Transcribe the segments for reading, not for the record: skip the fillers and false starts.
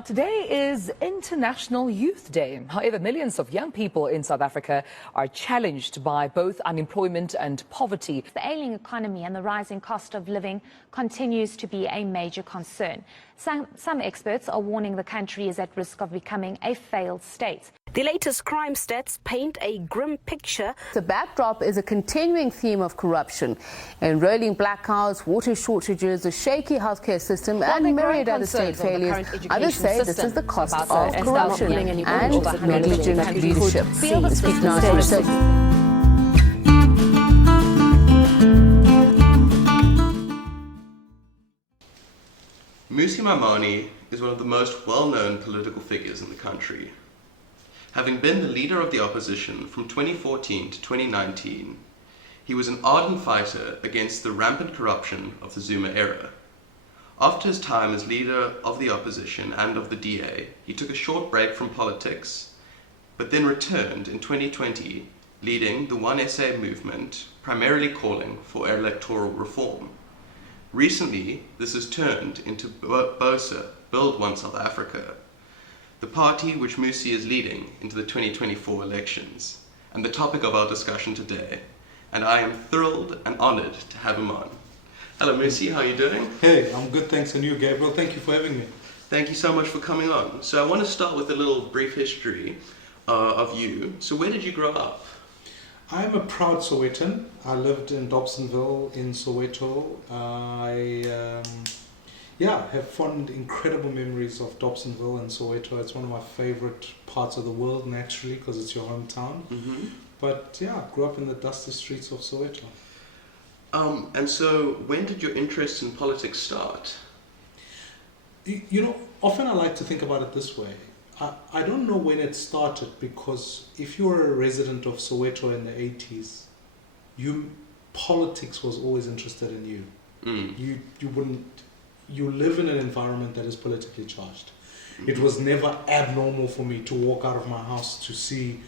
Today is International Youth Day. However, millions of young people in South Africa are challenged by both unemployment and poverty. The ailing economy and the rising cost of living continues to be a major concern. Some experts are warning the country is at risk of becoming a failed state. The latest crime stats paint a grim picture. The backdrop is a continuing theme of corruption, enrolling blackouts, water shortages, a shaky healthcare system, and myriad other state failures. Others say this is the cost of corruption and negligent leadership. Speak now to research. Mmusi Maimane is one of the most well-known political figures in the country. Having been the leader of the opposition from 2014 to 2019, he was an ardent fighter against the rampant corruption of the Zuma era. After his time as leader of the opposition and of the DA, he took a short break from politics, but then returned in 2020, leading the OneSA movement, primarily calling for electoral reform. Recently, this has turned into BOSA, Build One South Africa, the party which Mmusi is leading into the 2024 elections, and the topic of our discussion today. And I am thrilled and honoured to have him on. Hello Mmusi, how are you doing? Hey, I'm good, thanks, and you, Gabriel? Thank you for having me. Thank you so much for coming on. So I want to start with a little brief history of you. So where did you grow up? I'm a proud Sowetan. I lived in Dobsonville in Soweto. I have fond, incredible memories of Dobsonville and Soweto. It's one of my favorite parts of the world, naturally, because it's your hometown. Mm-hmm. But yeah, grew up in the dusty streets of Soweto. And so, when did your interest in politics start? You know, often I like to think about it this way. I don't know when it started, because if you were a resident of Soweto in the 80s, politics was always interested in you. Mm. You live in an environment that is politically charged. Mm-hmm. It was never abnormal for me to walk out of my house to see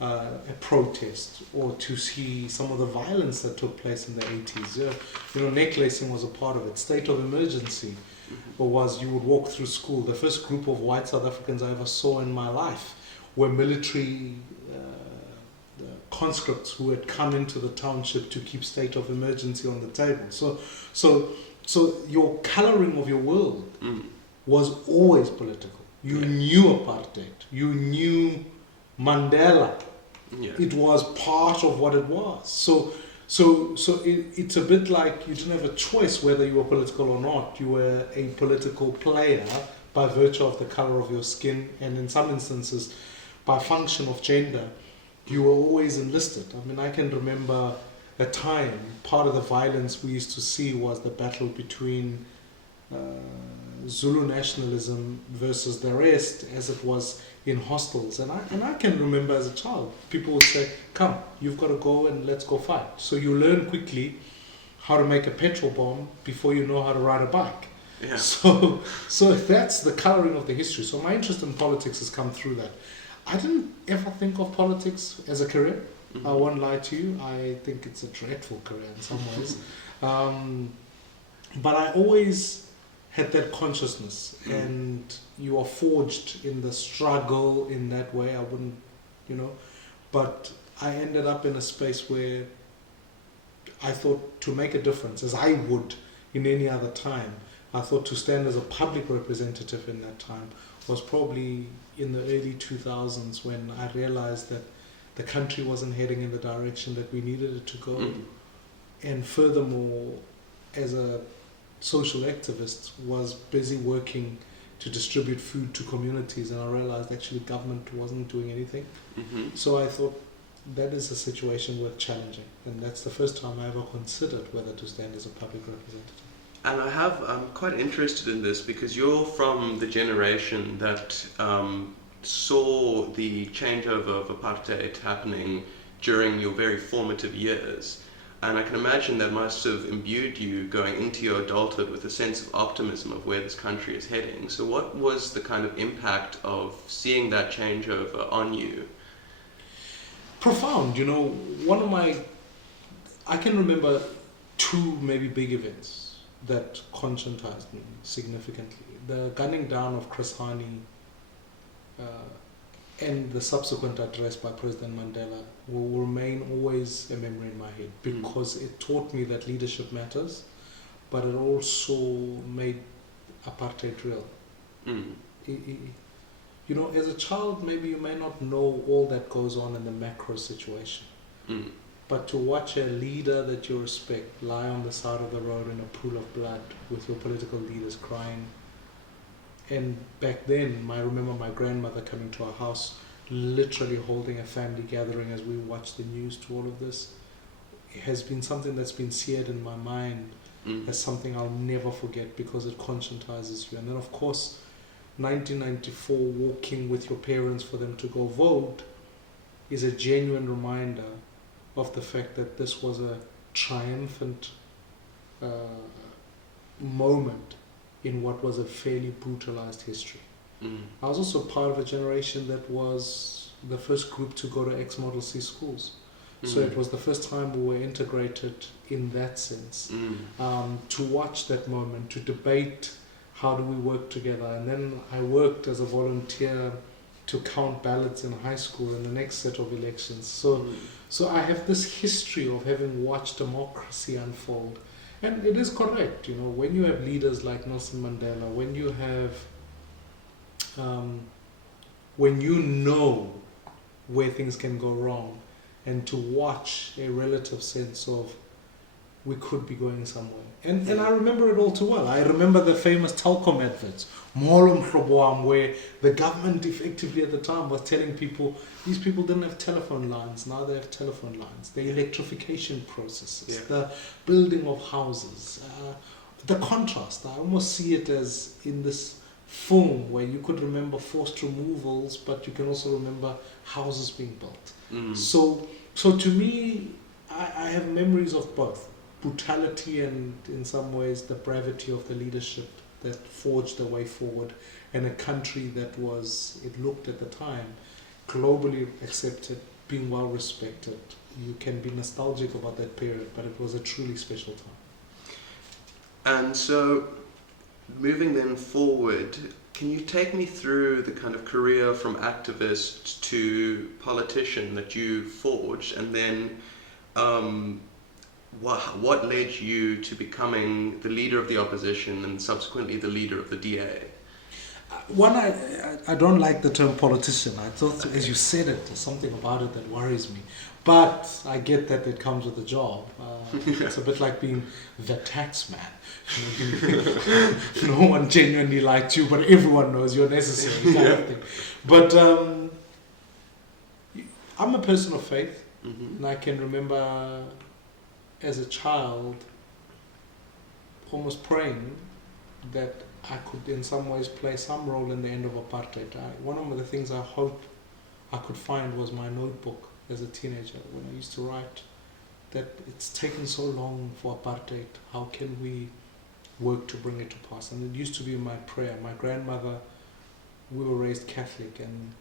a protest or to see some of the violence that took place in the 80s. You know, necklacing was a part of it. State of emergency was, you would walk through school. The first group of white South Africans I ever saw in my life were military conscripts who had come into the township to keep state of emergency on the table. So your coloring of your world was always political. You knew apartheid. You knew Mandela. Yeah. It was part of what it was. So it's a bit like you didn't have a choice whether you were political or not. You were a political player by virtue of the color of your skin, and in some instances, by function of gender, you were always enlisted. I mean, I can remember a time, part of the violence we used to see was the battle between Zulu nationalism versus the rest, as it was in hostels. And I can remember as a child, people would say, come, you've got to go and let's go fight. So you learn quickly how to make a petrol bomb before you know how to ride a bike. Yeah. So that's the coloring of the history. So my interest in politics has come through that. I didn't ever think of politics as a career. Mm-hmm. I won't lie to you. I think it's a dreadful career in some ways. But I always had that consciousness, and you are forged in the struggle in that way. I wouldn't, but I ended up in a space where I thought to make a difference, as I would in any other time. I thought to stand as a public representative in that time was probably in the early 2000s, when I realized that the country wasn't heading in the direction that we needed it to go. Mm. And furthermore, as a social activist, was busy working to distribute food to communities, and I realized actually government wasn't doing anything. Mm-hmm. So I thought that is a situation worth challenging, and that's the first time I ever considered whether to stand as a public representative. And I'm quite interested in this because you're from the generation that saw the changeover of apartheid happening during your very formative years. And I can imagine that must have imbued you going into your adulthood with a sense of optimism of where this country is heading. So what was the kind of impact of seeing that changeover on you? Profound. I can remember two maybe big events. that conscientized me significantly. The gunning down of Chris Hani and the subsequent address by President Mandela will remain always a memory in my head, because it taught me that leadership matters, but it also made apartheid real. You know, as a child, maybe you may not know all that goes on in the macro situation, but to watch a leader that you respect lie on the side of the road in a pool of blood with your political leaders crying. And back then, I remember my grandmother coming to our house, literally holding a family gathering as we watched the news to all of this. It has been something that's been seared in my mind as something I'll never forget, because it conscientizes you. And then, of course, 1994, walking with your parents for them to go vote is a genuine reminder of the fact that this was a triumphant moment in what was a fairly brutalized history. I was also part of a generation that was the first group to go to ex-Model C schools. So it was the first time we were integrated in that sense. To watch that moment, to debate how do we work together. And then I worked as a volunteer to count ballots in high school in the next set of elections. So I have this history of having watched democracy unfold. And it is correct, you know, when you have leaders like Nelson Mandela, when you have, when you know where things can go wrong, and to watch a relative sense of we could be going somewhere. And I remember it all too well. I remember the famous Telkom adverts, Molo Mhloboam, where the government effectively at the time was telling people, these people didn't have telephone lines, now they have telephone lines. The electrification processes, the building of houses, the contrast. I almost see it as in this film where you could remember forced removals, but you can also remember houses being built. So to me, I have memories of both. Brutality and, in some ways, the brevity of the leadership that forged the way forward, and a country that was, it looked at the time, globally accepted, being well respected. You can be nostalgic about that period, but it was a truly special time. And so, moving then forward, can you take me through the kind of career from activist to politician that you forged, and then what led you to becoming the leader of the opposition and subsequently the leader of the DA? One, I don't like the term politician. I thought, as you said it, there's something about it that worries me. But I get that it comes with a job. It's a bit like being the tax man. No one genuinely likes you, but everyone knows you're necessary, kind of thing. But I'm a person of faith, and I can remember as a child almost praying that I could in some ways play some role in the end of apartheid. One of the things I hoped I could find was my notebook as a teenager when I used to write that it's taken so long for apartheid, how can we work to bring it to pass? And it used to be my prayer. My grandmother, we were raised Catholic, and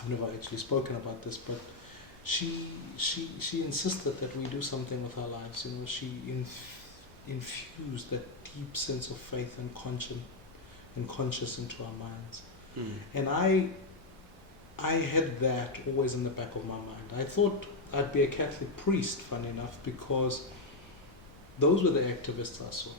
I've never actually spoken about this, but she insisted that we do something with our lives. You know, she infused that deep sense of faith and conscience into our minds. And I had that always in the back of my mind. I thought I'd be a Catholic priest, funny enough, because those were the activists I saw.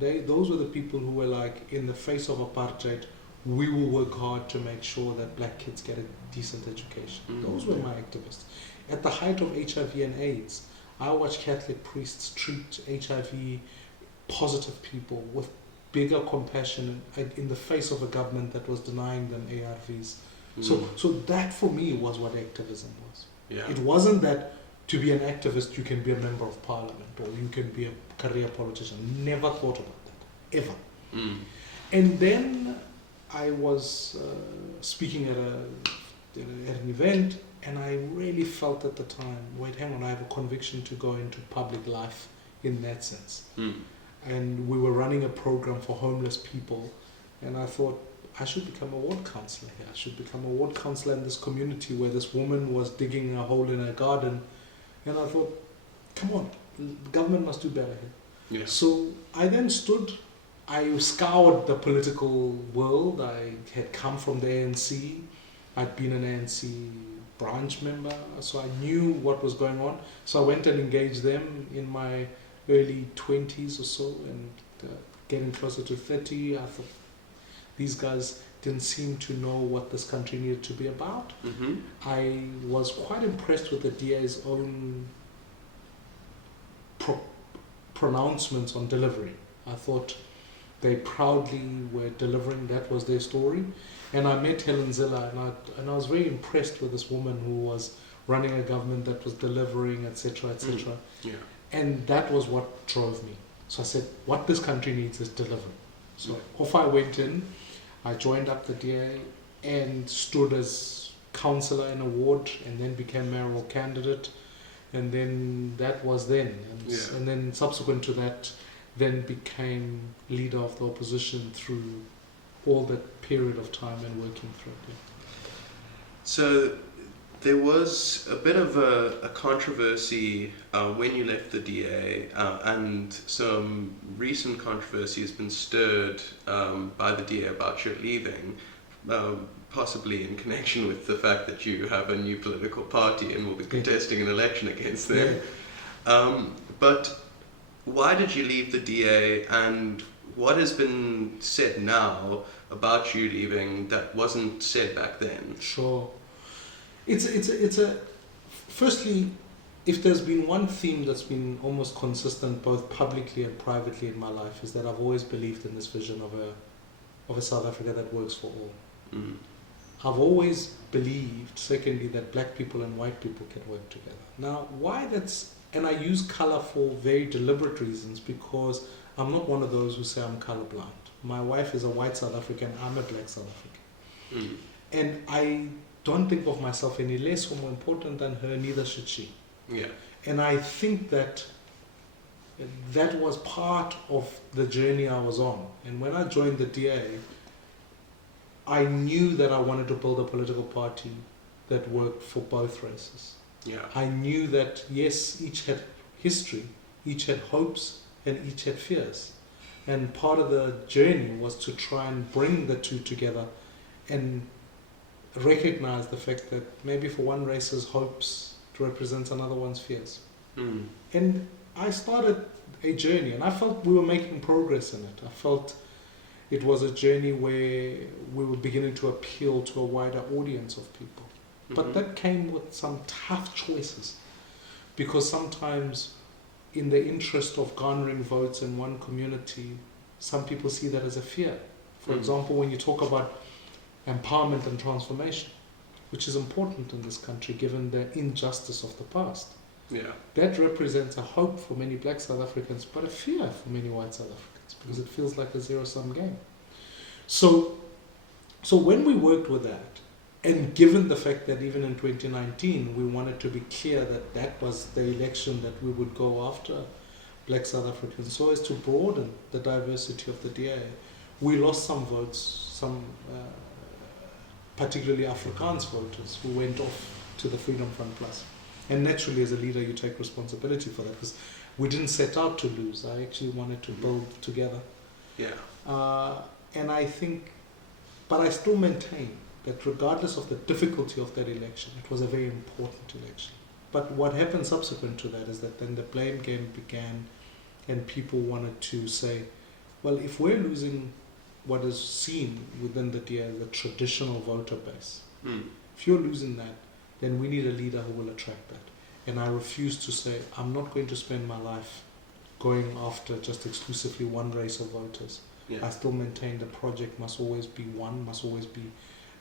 Those were the people who were like, in the face of apartheid, we will work hard to make sure that black kids get a decent education. Those were my activists. At the height of HIV and AIDS, I watched Catholic priests treat HIV positive people with bigger compassion in the face of a government that was denying them ARVs. So that for me was what activism was. It wasn't that to be an activist you can be a member of parliament or you can be a career politician. Never thought about that, ever. And then I was speaking at an event, and I really felt at the time, wait, hang on, I have a conviction to go into public life in that sense. And we were running a program for homeless people, and I thought, I should become a ward councillor here. I should become a ward councillor in this community where this woman was digging a hole in her garden. And I thought, come on, the government must do better here. Yeah. So I then I scoured the political world. I had come from the ANC. I'd been an ANC branch member, so I knew what was going on. So I went and engaged them in my early 20s or so, and getting closer to 30, I thought these guys didn't seem to know what this country needed to be about. Mm-hmm. I was quite impressed with the DA's own pronouncements on delivery. I thought they proudly were delivering. That was their story. And I met Helen Ziller, and I was very impressed with this woman who was running a government that was delivering, etc., etc. Yeah. And that was what drove me. So I said, what this country needs is delivery. So off I went in. I joined up the DA and stood as councillor in a ward, and then became mayoral candidate. And then that was then. And then subsequent to that, then became leader of the opposition through all that period of time and working through it. Yeah. So there was a bit of a controversy when you left the DA, and some recent controversy has been stirred by the DA about your leaving, possibly in connection with the fact that you have a new political party and will be contesting an election against them. Yeah. But why did you leave the DA, and what has been said now about you leaving that wasn't said back then? Sure. It's a firstly, if there's been one theme that's been almost consistent both publicly and privately in my life, is that I've always believed in this vision of a South Africa that works for all. Mm. I've always believed, secondly, that black people and white people can work together. Now, why that's, and I use colour for very deliberate reasons, because I'm not one of those who say I'm colourblind. My wife is a white South African, I'm a black South African. Mm. And I don't think of myself any less or more important than her, neither should she. Yeah. And I think that was part of the journey I was on. And when I joined the DA, I knew that I wanted to build a political party that worked for both races. Yeah. I knew that, yes, each had history, each had hopes, and each had fears. And part of the journey was to try and bring the two together and recognize the fact that maybe for one race's hopes represents another one's fears. Mm. And I started a journey, and I felt we were making progress in it. I felt it was a journey where we were beginning to appeal to a wider audience of people. Mm-hmm. But that came with some tough choices, because sometimes in the interest of garnering votes in one community, some people see that as a fear. For example, when you talk about empowerment and transformation, which is important in this country given the injustice of the past. Yeah. That represents a hope for many black South Africans, but a fear for many white South Africans, because it feels like a zero-sum game. So when we worked with that, and given the fact that even in 2019 we wanted to be clear that that was the election that we would go after black South Africans, so as to broaden the diversity of the DA, we lost some votes, some particularly Afrikaans voters who went off to the Freedom Front Plus. And naturally, as a leader, you take responsibility for that, because we didn't set out to lose. I actually wanted to build together. Yeah. And I think, but I still maintain that regardless of the difficulty of that election, it was a very important election. But what happened subsequent to that is that then the blame game began, and people wanted to say, well, if we're losing what is seen within the DA, the traditional voter base, if you're losing that, then we need a leader who will attract that. And I refuse to say, I'm not going to spend my life going after just exclusively one race of voters. Yeah. I still maintain the project must always be one, must always be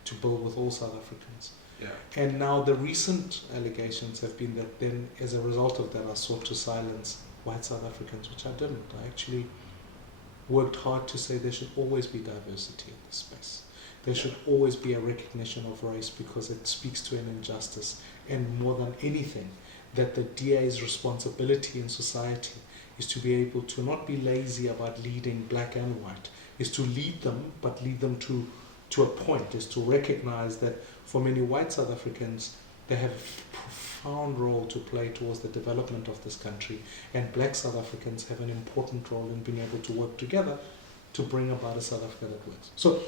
to build with all South Africans. Yeah. And now the recent allegations have been that then, as a result of that, I sought to silence white South Africans, which I didn't. I actually worked hard to say there should always be diversity in this space. There should always be a recognition of race, because it speaks to an injustice. And more than anything, that the DA's responsibility in society is to be able to not be lazy about leading black and white, is to lead them, but lead them to a point, is to recognize that for many white South Africans, they have a profound role to play towards the development of this country, and black South Africans have an important role in being able to work together to bring about a South Africa that works. So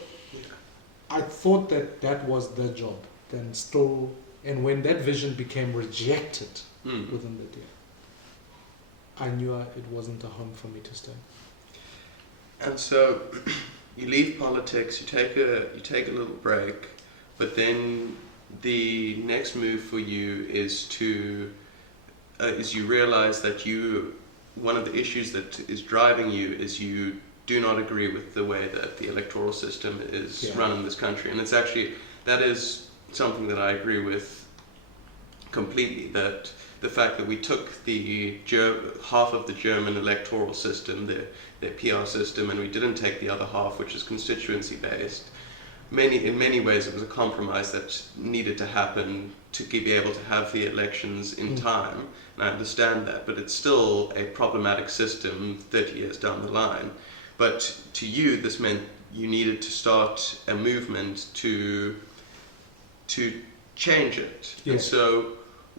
I thought that that was their job. Then still, and when that vision became rejected within the year, I knew it wasn't a home for me to stay. And so you leave politics, you take a little break, but then the next move for you is to you realize that one of the issues that is driving you is you do not agree with the way that the electoral system is run in this country. And that is something that I agree with completely, that the fact that we took the half of the German electoral system, their PR system, and we didn't take the other half, which is constituency based. In many ways it was a compromise that needed to happen to be able to have the elections in time, and I understand that, but it's still a problematic system 30 years down the line. But to you, this meant you needed to start a movement to change it. Yeah. And so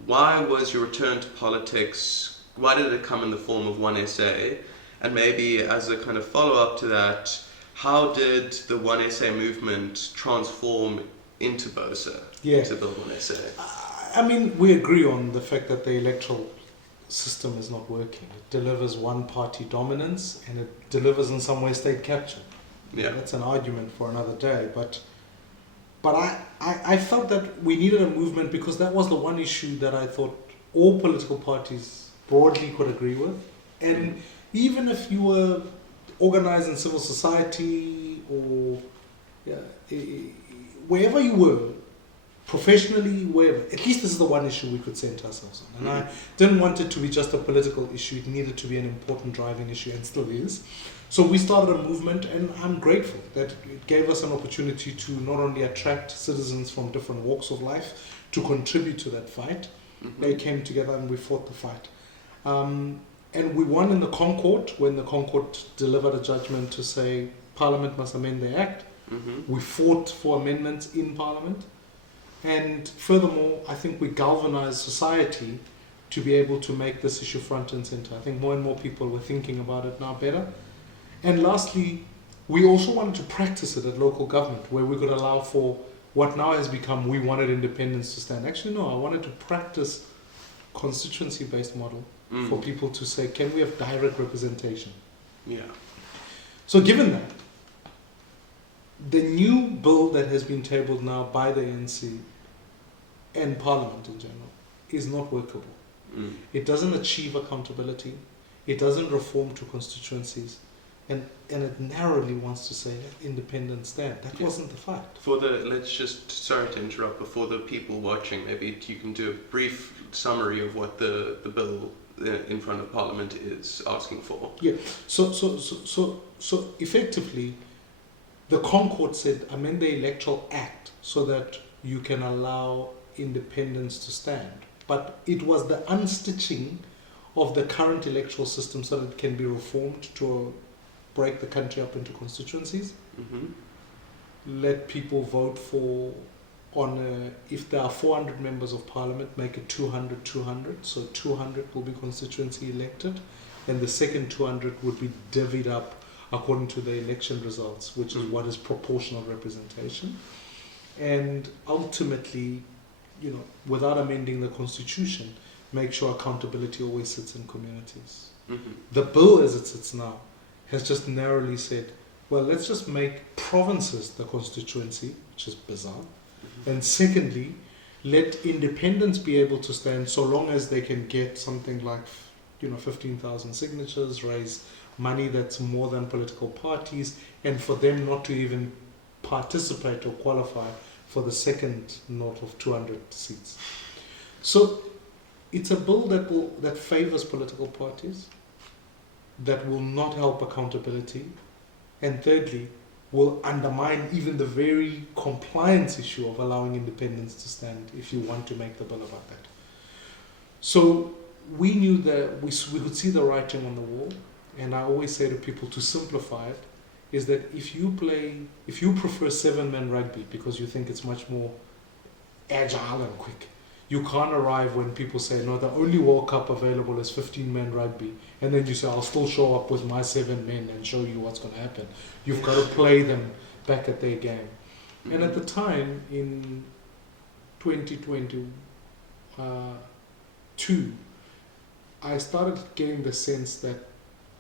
why was your return to politics, why did it come in the form of OneSA? And maybe as a kind of follow-up to that, how did the OneSA movement transform into BOSA, to build OneSA? I mean, we agree on the fact that the electoral system is not working. It delivers one-party dominance, and it delivers in some way state capture. Yeah. That's an argument for another day. But I felt that we needed a movement because that was the one issue that I thought all political parties broadly could agree with. And even if you were organized in civil society or wherever you were, professionally, wherever, at least this is the one issue we could center ourselves on. And I didn't want it to be just a political issue. It needed to be an important driving issue, and still is. So we started a movement, and I'm grateful that it gave us an opportunity to not only attract citizens from different walks of life to contribute to that fight. They came together and we fought the fight. And we won in the Concord, when the Concord delivered a judgment to say Parliament must amend their act. We fought for amendments in Parliament. And furthermore, I think we galvanized society to be able to make this issue front and center. I think more and more people were thinking about it now better. And lastly, we also wanted to practice it at local government, where we could allow for what now has become, we wanted independence to stand. Actually, no, I wanted to practice constituency-based model for people to say, can we have direct representation? Yeah. So given that, the new bill that has been tabled now by the ANC and Parliament in general is not workable. It doesn't achieve accountability. It doesn't reform to constituencies. And it narrowly wants to say independent stand. That wasn't the fight. Sorry to interrupt, but for the people watching, maybe you can do a brief summary of what the bill in front of Parliament is asking for. Yeah. So effectively, the Concord said amend the Electoral Act so that you can allow independence to stand. But it was the unstitching of the current electoral system so that it can be reformed to break the country up into constituencies. Let people vote for, if there are 400 members of Parliament, make it 200, so 200 will be constituency elected, and the second 200 would be divvied up according to the election results, which is what is proportional representation. And ultimately, without amending the constitution, make sure accountability always sits in communities. The bill as it sits now has just narrowly said, well, let's just make provinces the constituency, which is bizarre. And secondly, let independents be able to stand so long as they can get something like 15,000 signatures, raise money that's more than political parties, and for them not to even participate or qualify for the second lot of 200 seats. So it's a bill that favors political parties, that will not help accountability, and thirdly, will undermine even the very compliance issue of allowing independence to stand if you want to make the bill about that. So we knew that we could see the writing on the wall, and I always say to people, to simplify it, is that if you prefer 7-man rugby because you think it's much more agile and quick, You can't arrive when people say, no, the only World Cup available is 15-man rugby. And then you say, I'll still show up with my 7 men and show you what's going to happen. You've got to play them back at their game. And at the time, in 2022, I started getting the sense that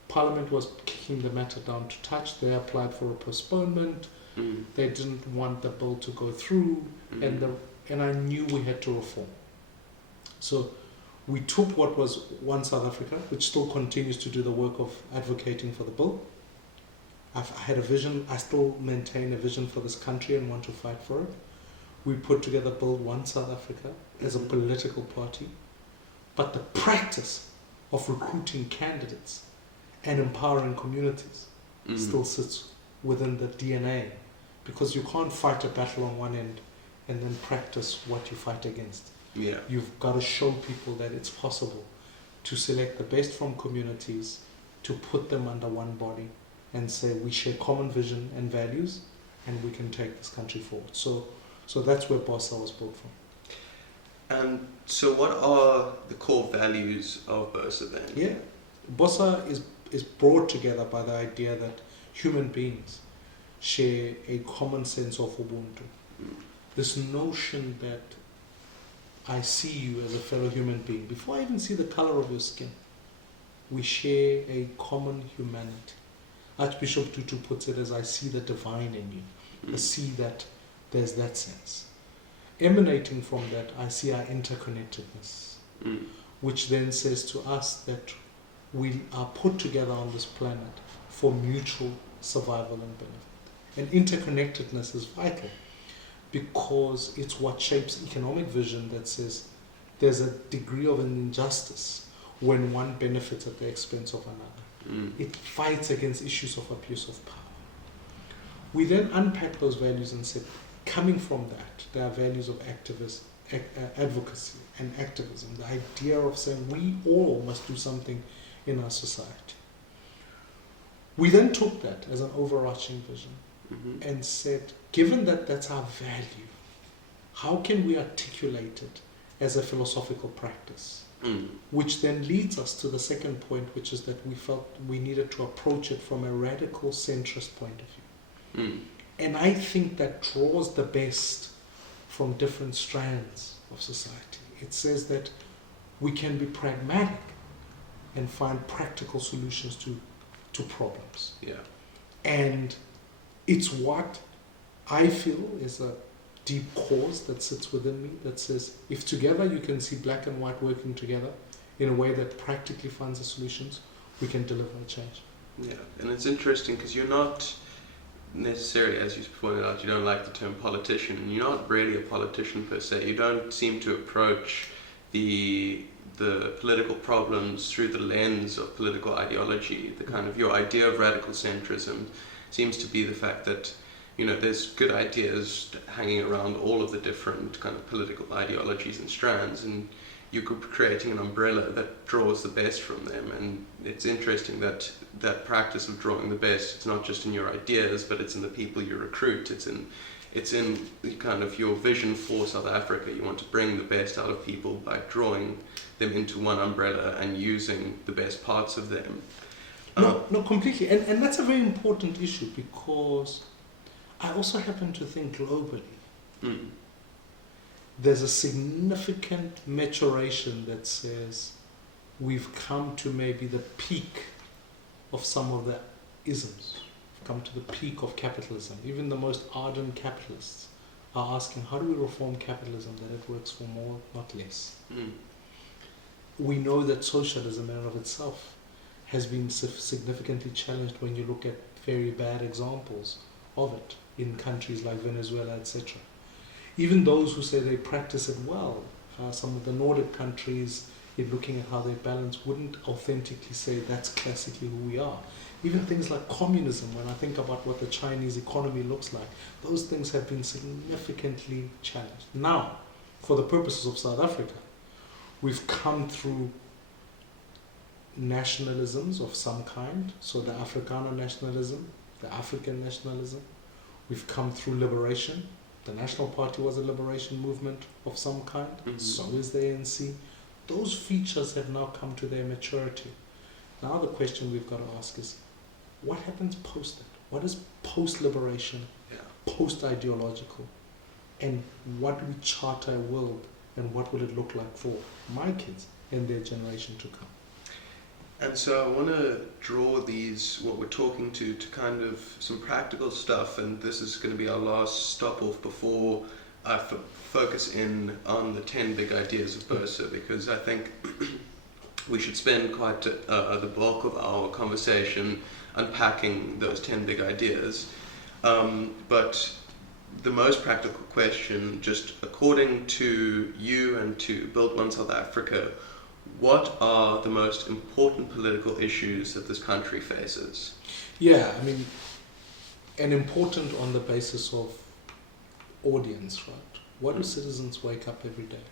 Parliament was kicking the matter down to touch. They applied for a postponement. They didn't want the bill to go through, and I knew we had to reform. So we took what was One South Africa, which still continues to do the work of advocating for the bill. I had a vision, I still maintain a vision for this country and want to fight for it. We put together Build One South Africa as a political party, but the practice of recruiting candidates and empowering communities still sits within the DNA, because you can't fight a battle on one end and then practice what you fight against. Yeah. You've got to show people that it's possible to select the best from communities, to put them under one body and say we share common vision and values and we can take this country forward. So that's where BOSA was built from. And so what are the core values of BOSA then? Yeah, BOSA is brought together by the idea that human beings share a common sense of Ubuntu. This notion that I see you as a fellow human being before I even see the color of your skin. We share a common humanity. Archbishop Tutu puts it as, I see the divine in you. I see that there's that sense. Emanating from that, I see our interconnectedness, which then says to us that we are put together on this planet for mutual survival and benefit. And interconnectedness is vital, because it's what shapes economic vision that says there's a degree of an injustice when one benefits at the expense of another. It fights against issues of abuse of power. We then unpack those values and said, coming from that, there are values of advocacy and activism, the idea of saying we all must do something in our society. We then took that as an overarching vision and said, given that that's our value, how can we articulate it as a philosophical practice? Which then leads us to the second point, which is that we felt we needed to approach it from a radical centrist point of view. And I think that draws the best from different strands of society. It says that we can be pragmatic and find practical solutions to problems. Yeah. And it's what I feel is a deep cause that sits within me that says, if together you can see black and white working together in a way that practically finds the solutions, we can deliver a change. Yeah, and it's interesting because you're not necessarily, as you pointed out, you don't like the term politician, and you're not really a politician per se. You don't seem to approach the political problems through the lens of political ideology. The kind of your idea of radical centrism seems to be the fact that, you know, there's good ideas hanging around all of the different kind of political ideologies and strands, and you're creating an umbrella that draws the best from them. And it's interesting that that practice of drawing the best, it's not just in your ideas, but it's in the people you recruit. It's in kind of your vision for South Africa. You want to bring the best out of people by drawing them into one umbrella and using the best parts of them. No, completely. And that's a very important issue, because I also happen to think globally. There's a significant maturation that says we've come to maybe the peak of some of the isms. We've come to the peak of capitalism. Even the most ardent capitalists are asking, how do we reform capitalism that it works for more, not less? We know that socialism in and of itself has been significantly challenged when you look at very bad examples of it in countries like Venezuela, etc. Even those who say they practice it well, some of the Nordic countries, in looking at how they balance, wouldn't authentically say that's classically who we are. Even things like communism, when I think about what the Chinese economy looks like, those things have been significantly challenged. Now, for the purposes of South Africa, we've come through nationalisms of some kind, so the Afrikaner nationalism, the African nationalism. We've come through liberation, The National Party was a liberation movement of some kind. So is the ANC. Those features have now come to their maturity. Now the question we've got to ask is, what happens post that? What is post-liberation, post-ideological? And what do we chart our world, and what will it look like for my kids and their generation to come? And so I want to draw these, what we're talking to kind of some practical stuff, and this is going to be our last stop off before I focus in on the 10 big ideas of BOSA, because I think we should spend quite the bulk of our conversation unpacking those 10 big ideas. But the most practical question, just according to you and to Build One South Africa, what are the most important political issues that this country faces? Yeah, I mean, and important on the basis of audience, right? What do citizens wake up every day?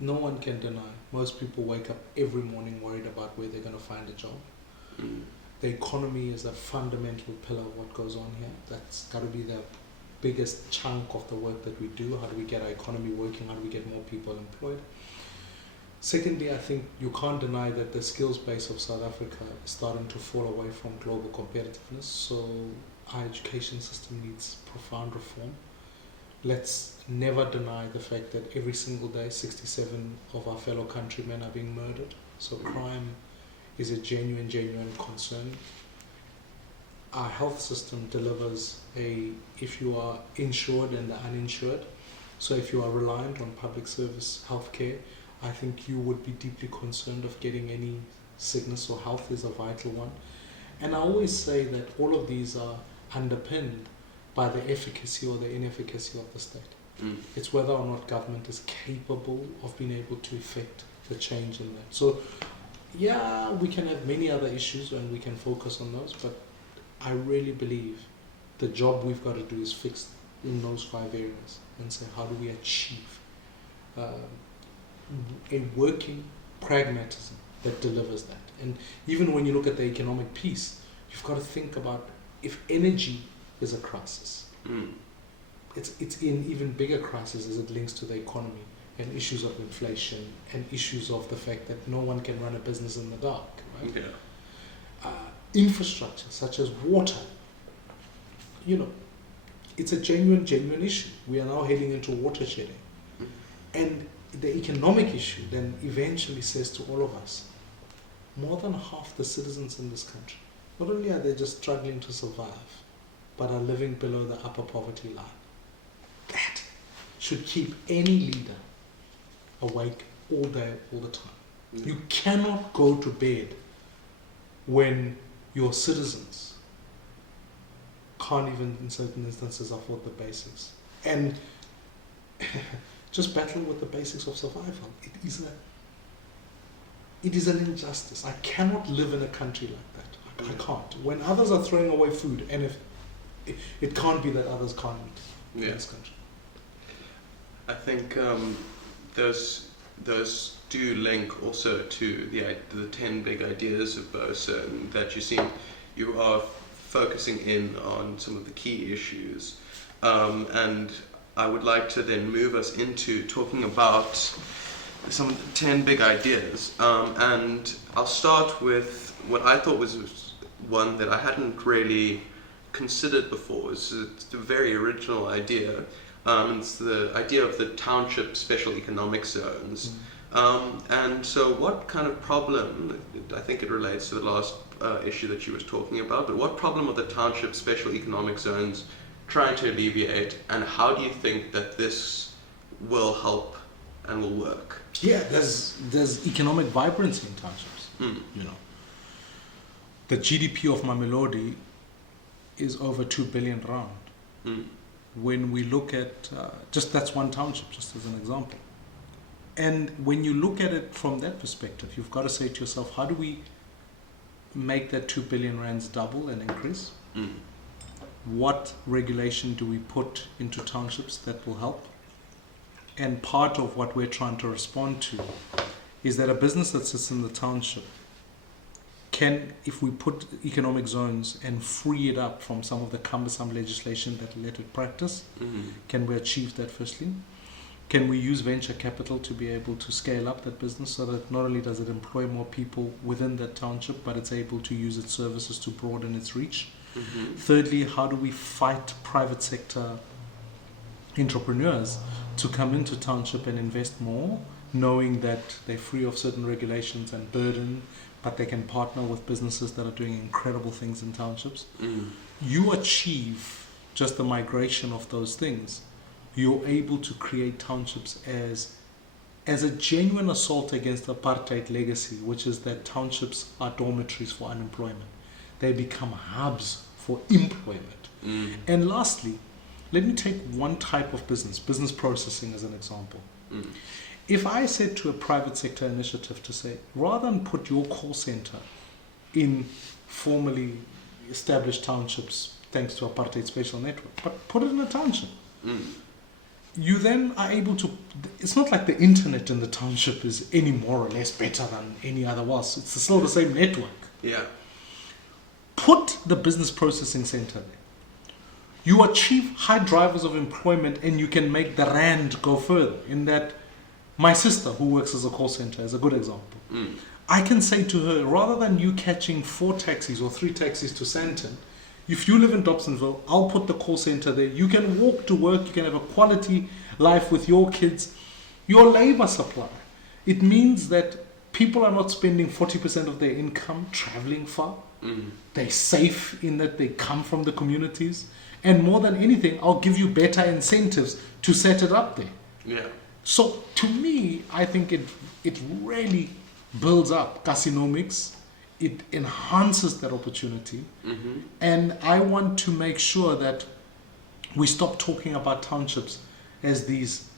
No one can deny. Most people wake up every morning worried about where they're going to find a job. The economy is a fundamental pillar of what goes on here. That's got to be the biggest chunk of the work that we do. How do we get our economy working? How do we get more people employed? Secondly, I think you can't deny that the skills base of South Africa is starting to fall away from global competitiveness. So our education system needs profound reform. Let's never deny the fact that every single day 67 of our fellow countrymen are being murdered. So crime is a genuine concern. Our health system delivers if you are insured and the uninsured. So if you are reliant on public service healthcare, I think you would be deeply concerned of getting any sickness, or health is a vital one. And I always say that all of these are underpinned by the efficacy or the inefficacy of the state. It's whether or not government is capable of being able to effect the change in that. So yeah, we can have many other issues and we can focus on those, but I really believe the job we've got to do is fix in those 5 areas and say, how do we achieve a working pragmatism that delivers that? And even when you look at the economic piece, you've got to think about, if energy is a crisis, it's in even bigger crisis as it links to the economy and issues of inflation and issues of the fact that no one can run a business in the dark, right? Infrastructure such as water, it's a genuine issue. We are now heading into watershedding. And the economic issue then eventually says to all of us, more than half the citizens in this country, not only are they just struggling to survive, but are living below the upper poverty line. That should keep any leader awake all day, all the time. You cannot go to bed when your citizens can't even, in certain instances, afford the basics. And just battle with the basics of survival. It is an injustice. I cannot live in a country like that. I can't. When others are throwing away food, and if it can't be that others can't eat in this country. I think those do link also to the 10 big ideas of BOSA, and that you are focusing in on some of the key issues. And I would like to then move us into talking about some of the 10 big ideas. And I'll start with what I thought was one that I hadn't really considered before. It's a very original idea. It's the idea of the Township Special Economic Zones. And so what kind of problem, I think it relates to the last issue that you were talking about, but what problem are the Township Special Economic Zones trying to alleviate, and how do you think that this will help and will work? Yeah, there's economic vibrancy in townships. The GDP of Mamelodi is over 2 billion rand. When we look at, that's one township, just as an example. And when you look at it from that perspective, you've got to say to yourself, how do we make that 2 billion rands double and increase? What regulation do we put into townships that will help? And part of what we're trying to respond to is that a business that sits in the township if we put economic zones and free it up from some of the cumbersome legislation that let it practice, can we achieve that firstly? Can we use venture capital to be able to scale up that business so that not only does it employ more people within that township, but it's able to use its services to broaden its reach? Thirdly, how do we fight private sector entrepreneurs to come into township and invest more, knowing that they're free of certain regulations and burden, but they can partner with businesses that are doing incredible things in townships? You achieve just the migration of those things. You're able to create townships as a genuine assault against the apartheid legacy, which is that townships are dormitories for unemployment. They become hubs for employment. And lastly, let me take one type of business processing as an example. If I said to a private sector initiative to say, rather than put your call center in formally established townships, thanks to apartheid spatial network, but put it in a township. You then are able to, it's not like the internet in the township is any more or less better than any other was. It's still the same network. Yeah. Put the business processing center there. You achieve high drivers of employment and you can make the rand go further. In that, my sister who works as a call center is a good example. I can say to her, rather than you catching 4 taxis or 3 taxis to Sandton, if you live in Dobsonville, I'll put the call center there. You can walk to work, you can have a quality life with your kids. Your labor supply. It means that people are not spending 40% of their income traveling far. They're safe in that they come from the communities. And more than anything, I'll give you better incentives to set it up there. Yeah. So to me, I think it really builds up casinomics. It enhances that opportunity. And I want to make sure that we stop talking about townships as these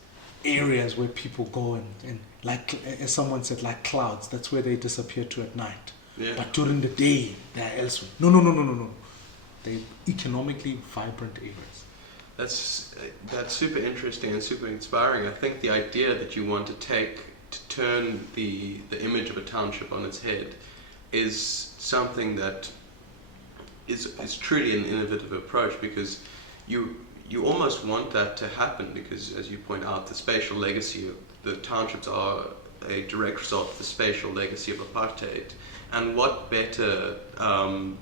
areas where people go and like, as someone said, like clouds. That's where they disappear to at night. Yeah. But during the day, they're elsewhere. No. They're economically vibrant areas. That's super interesting and super inspiring. I think the idea that you want to take to turn the image of a township on its head is something that is truly an innovative approach, because you almost want that to happen, because as you point out, the spatial legacy of the townships are a direct result of the spatial legacy of apartheid. And what better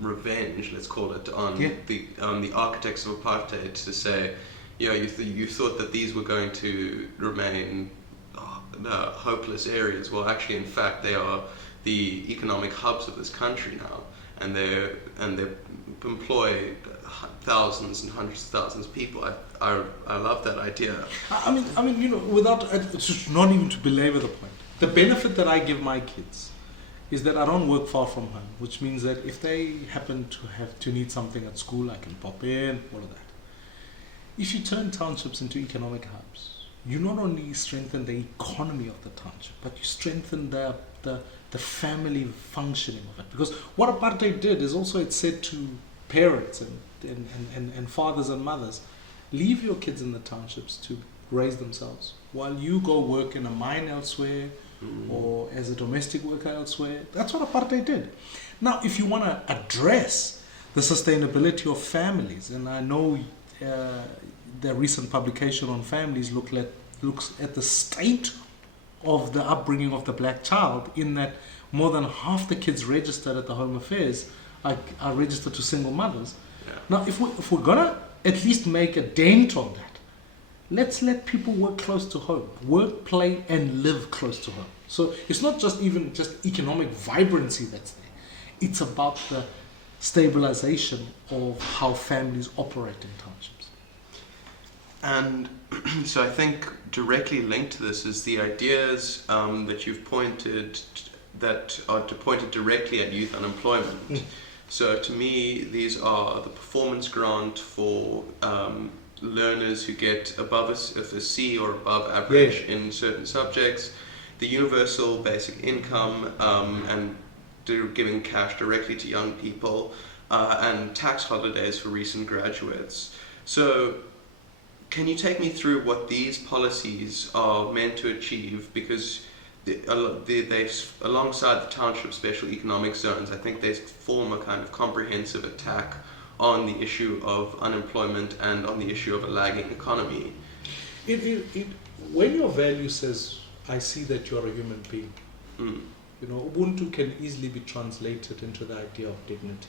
revenge, let's call it, on the architects of apartheid to say, you thought that these were going to remain hopeless areas. Well, actually, in fact, they are the economic hubs of this country now, and they employ thousands and hundreds of thousands of people. I love that idea. I mean, without just not even to belabor the point, the benefit that I give my kids is that I don't work far from home, which means that if they happen to need something at school, I can pop in, all of that. If you turn townships into economic hubs, you not only strengthen the economy of the township, but you strengthen the family functioning of it. Because what apartheid did is also it said to parents and fathers and mothers, leave your kids in the townships to raise themselves while you go work in a mine elsewhere or as a domestic worker elsewhere. That's what apartheid did. Now, if you want to address the sustainability of families, and I know the recent publication on families looks at the state of the upbringing of the black child, in that more than half the kids registered at the Home Affairs are registered to single mothers. Yeah. Now, if we're going to at least make a dent on that, let's let people work close to home. Work, play, and live close to home. So it's not just economic vibrancy that's there. It's about the stabilization of how families operate in townships. And so I think directly linked to this is the ideas that you've pointed that are pointed directly at youth unemployment. So to me, these are the performance grant for learners who get above a C or above average in certain subjects, the universal basic income, and giving cash directly to young people, and tax holidays for recent graduates. So can you take me through what these policies are meant to achieve? Because alongside the township special economic zones, I think they form a kind of comprehensive attack on the issue of unemployment and on the issue of a lagging economy. When your value says, I see that you're a human being, you know, Ubuntu can easily be translated into the idea of dignity.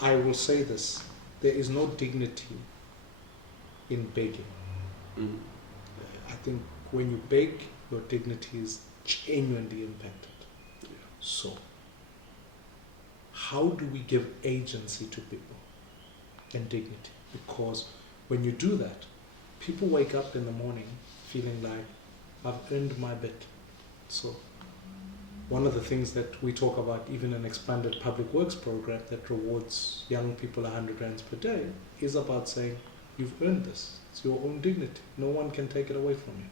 I will say this, there is no dignity in begging. I think when you beg, your dignity is genuinely impacted. Yeah. So, how do we give agency to people and dignity? Because when you do that, people wake up in the morning feeling like, I've earned my bit. So, one of the things that we talk about, even an expanded public works program that rewards young people 100 rands per day, is about saying, you've earned this. It's your own dignity. No one can take it away from you.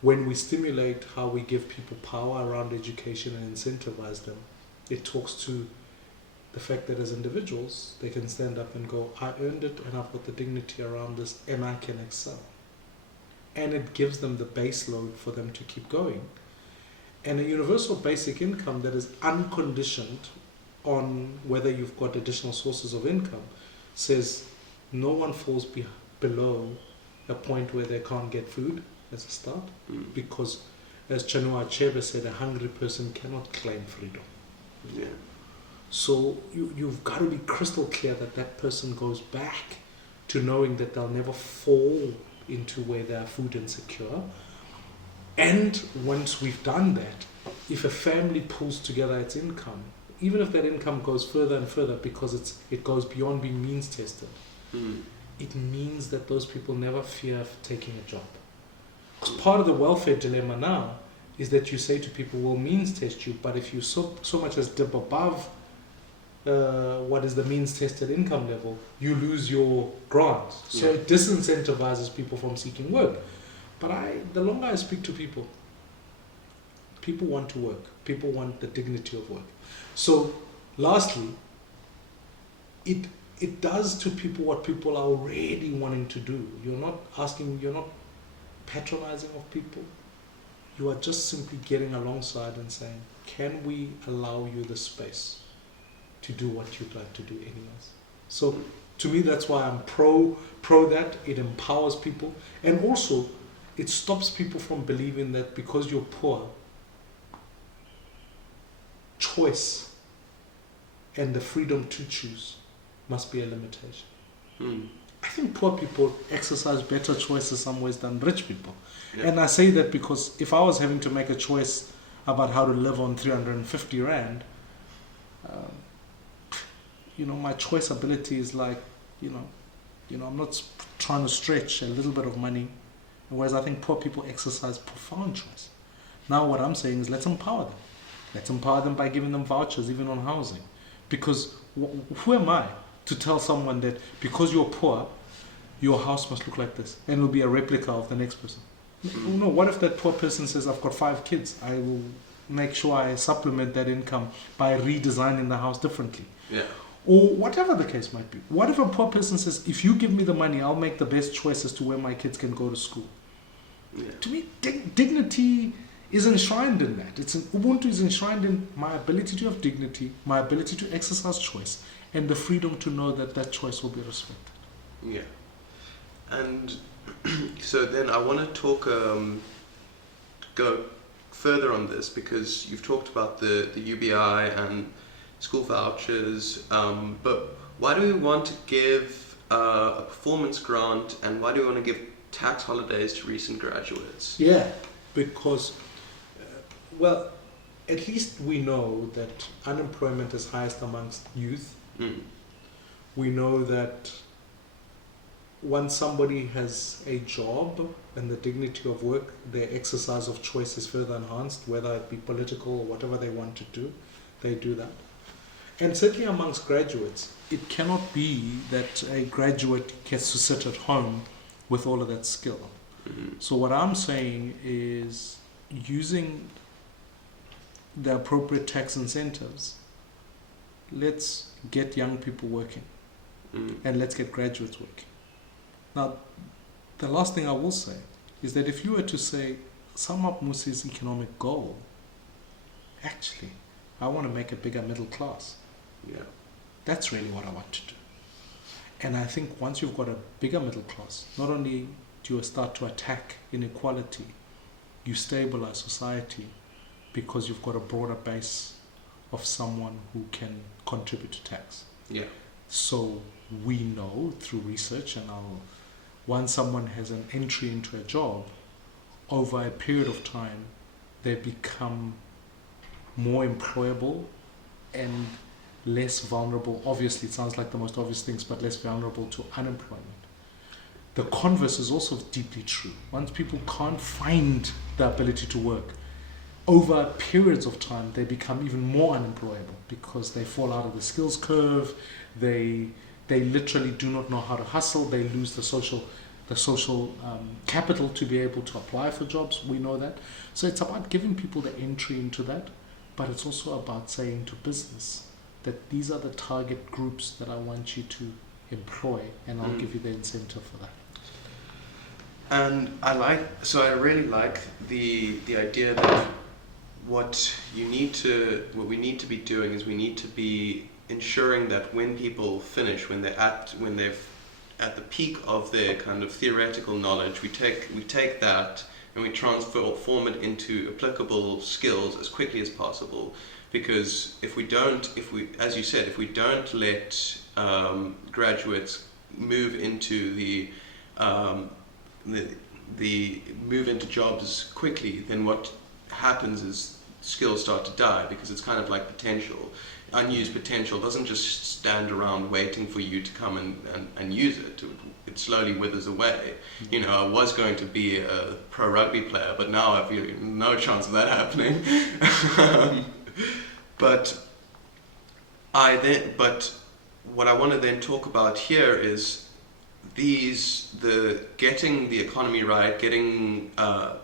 When we stimulate how we give people power around education and incentivize them, it talks to the fact that as individuals, they can stand up and go, I earned it and I've got the dignity around this and I can excel. And it gives them the base load for them to keep going. And a universal basic income that is unconditioned on whether you've got additional sources of income says no one falls below a point where they can't get food as a start, because as Chinua Achebe said, a hungry person cannot claim freedom. Yeah. So you've got to be crystal clear that that person goes back to knowing that they'll never fall into where they are food insecure. And once we've done that, if a family pulls together its income, even if that income goes further and further because it goes beyond being means tested, it means that those people never fear taking a job. Because part of the welfare dilemma now is that you say to people, we'll means test you, but if you so much as dip above what is the means tested income level, you lose your grants. So it disincentivizes people from seeking work. But the longer I speak to people, people want to work. People want the dignity of work. So lastly, it does to people what people are already wanting to do. You're not patronizing of people. You are just simply getting alongside and saying, can we allow you the space to do what you'd like to do anyways? So to me, that's why I'm pro that. It empowers people. And also, it stops people from believing that because you're poor, choice and the freedom to choose must be a limitation. I think poor people exercise better choices some ways than rich people. Yeah. And I say that because if I was having to make a choice about how to live on 350 Rand, my choice ability is like, I'm not trying to stretch a little bit of money, whereas I think poor people exercise profound choice. Now what I'm saying is let's empower them. Let's empower them by giving them vouchers even on housing. Because who am I to tell someone that because you're poor, your house must look like this and it will be a replica of the next person? No, what if that poor person says, I've got 5 kids. I will make sure I supplement that income by redesigning the house differently. Yeah. Or whatever the case might be. What if a poor person says, if you give me the money, I'll make the best choice as to where my kids can go to school? Yeah. To me, dignity is enshrined in that. Ubuntu is enshrined in my ability to have dignity, my ability to exercise choice, and the freedom to know that that choice will be respected. Yeah. And so then I want to talk, go further on this, because you've talked about the UBI and school vouchers, but why do we want to give a performance grant, and why do we want to give tax holidays to recent graduates? Yeah, because, at least we know that unemployment is highest amongst youth. We know that once somebody has a job and the dignity of work, their exercise of choice is further enhanced, whether it be political or whatever they want to do, they do that. And certainly amongst graduates, it cannot be that a graduate gets to sit at home with all of that skill. So what I'm saying is using the appropriate tax incentives, let's get young people working and let's get graduates working. Now, the last thing I will say is that if you were to say sum up Mmusi's economic goal, actually, I want to make a bigger middle class. Yeah. That's really what I want to do. And I think once you've got a bigger middle class, not only do you start to attack inequality, you stabilize society because you've got a broader base of someone who can contribute to tax. Yeah. So we know through research and once someone has an entry into a job, over a period of time, they become more employable and less vulnerable. Obviously, it sounds like the most obvious things, but less vulnerable to unemployment. The converse is also deeply true. Once people can't find the ability to work, over periods of time, they become even more unemployable because they fall out of the skills curve. They literally do not know how to hustle. They lose the social capital to be able to apply for jobs. We know that. So it's about giving people the entry into that, but it's also about saying to business that these are the target groups that I want you to employ, and I'll give you the incentive for that. And I really like the idea that what we need to be doing is we need to be ensuring that when people finish, when they're at the peak of their kind of theoretical knowledge, we take that and we transform it into applicable skills as quickly as possible. Because if we don't let graduates move into move into jobs quickly, then what happens is skills start to die, because it's kind of like potential. Unused potential doesn't just stand around waiting for you to come and use it. It slowly withers away. You know, I was going to be a pro rugby player, but now I've no chance of that happening. But what I want to then talk about here is getting the economy right, getting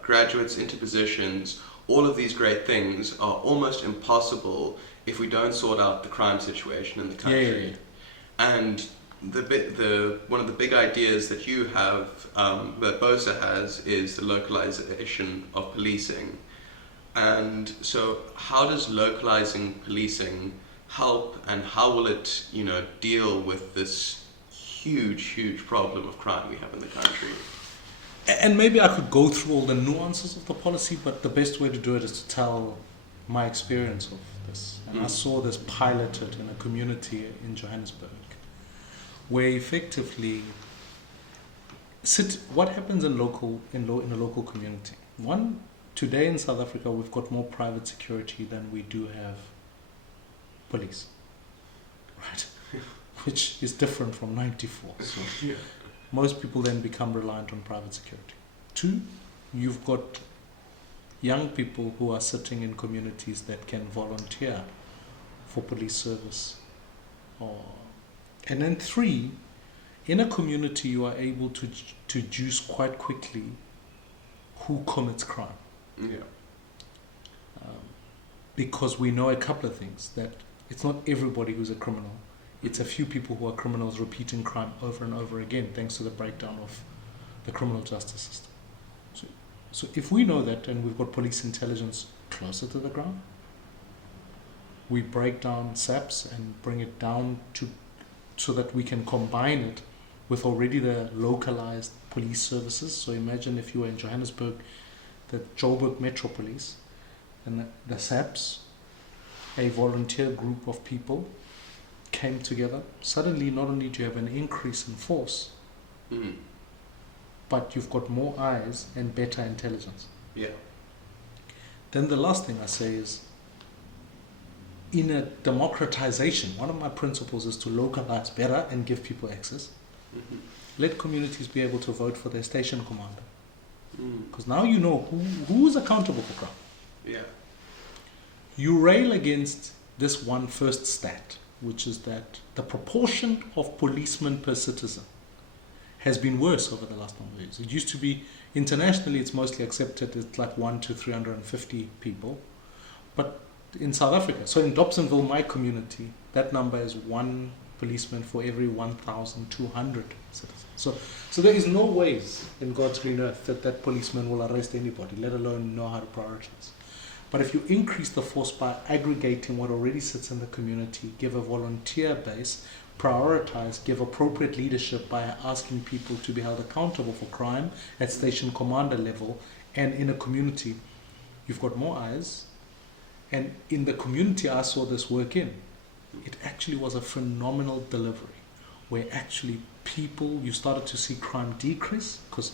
graduates into positions. All of these great things are almost impossible if we don't sort out the crime situation in the country. Yeah. And one of the big ideas that you have, that BOSA has, is the localization of policing. And so how does localizing policing help, and how will it, deal with this huge problem of crime we have in the country? And maybe I could go through all the nuances of the policy, but the best way to do it is to tell my experience of this. And I saw this piloted in a community in Johannesburg, where effectively what happens in a local community. Today in South Africa, we've got more private security than we do have police, right? Which is different from 94. So most people then become reliant on private security. 2, you've got young people who are sitting in communities that can volunteer for police service. And then 3, in a community you are able to deduce quite quickly who commits crime. Yeah. Because we know a couple of things, that it's not everybody who's a criminal. It's a few people who are criminals repeating crime over and over again, thanks to the breakdown of the criminal justice system. So if we know that, and we've got police intelligence closer to the ground, we break down SAPs and bring it down so that we can combine it with already the localized police services. So imagine if you were in Johannesburg, the Joburg Metro Police, and the SAPs, a volunteer group of people, came together. Suddenly, not only do you have an increase in force, but you've got more eyes and better intelligence. Yeah. Then the last thing I say is, in a democratization, one of my principles is to localize better and give people access. Let communities be able to vote for their station commander. Because now you know who's accountable for crime. Yeah. You rail against this one first stat, which is that the proportion of policemen per citizen has been worse over the last number of years. It used to be, internationally, it's mostly accepted, it's like 1 to 350 people. But in South Africa, so in Dobsonville, my community, that number is 1 policemen for every 1,200 citizens. So there is no ways in God's green earth that policeman will arrest anybody, let alone know how to prioritize. But if you increase the force by aggregating what already sits in the community, give a volunteer base, prioritize, give appropriate leadership by asking people to be held accountable for crime at station commander level and in a community, you've got more eyes. And in the community I saw this work in, it actually was a phenomenal delivery where actually you started to see crime decrease because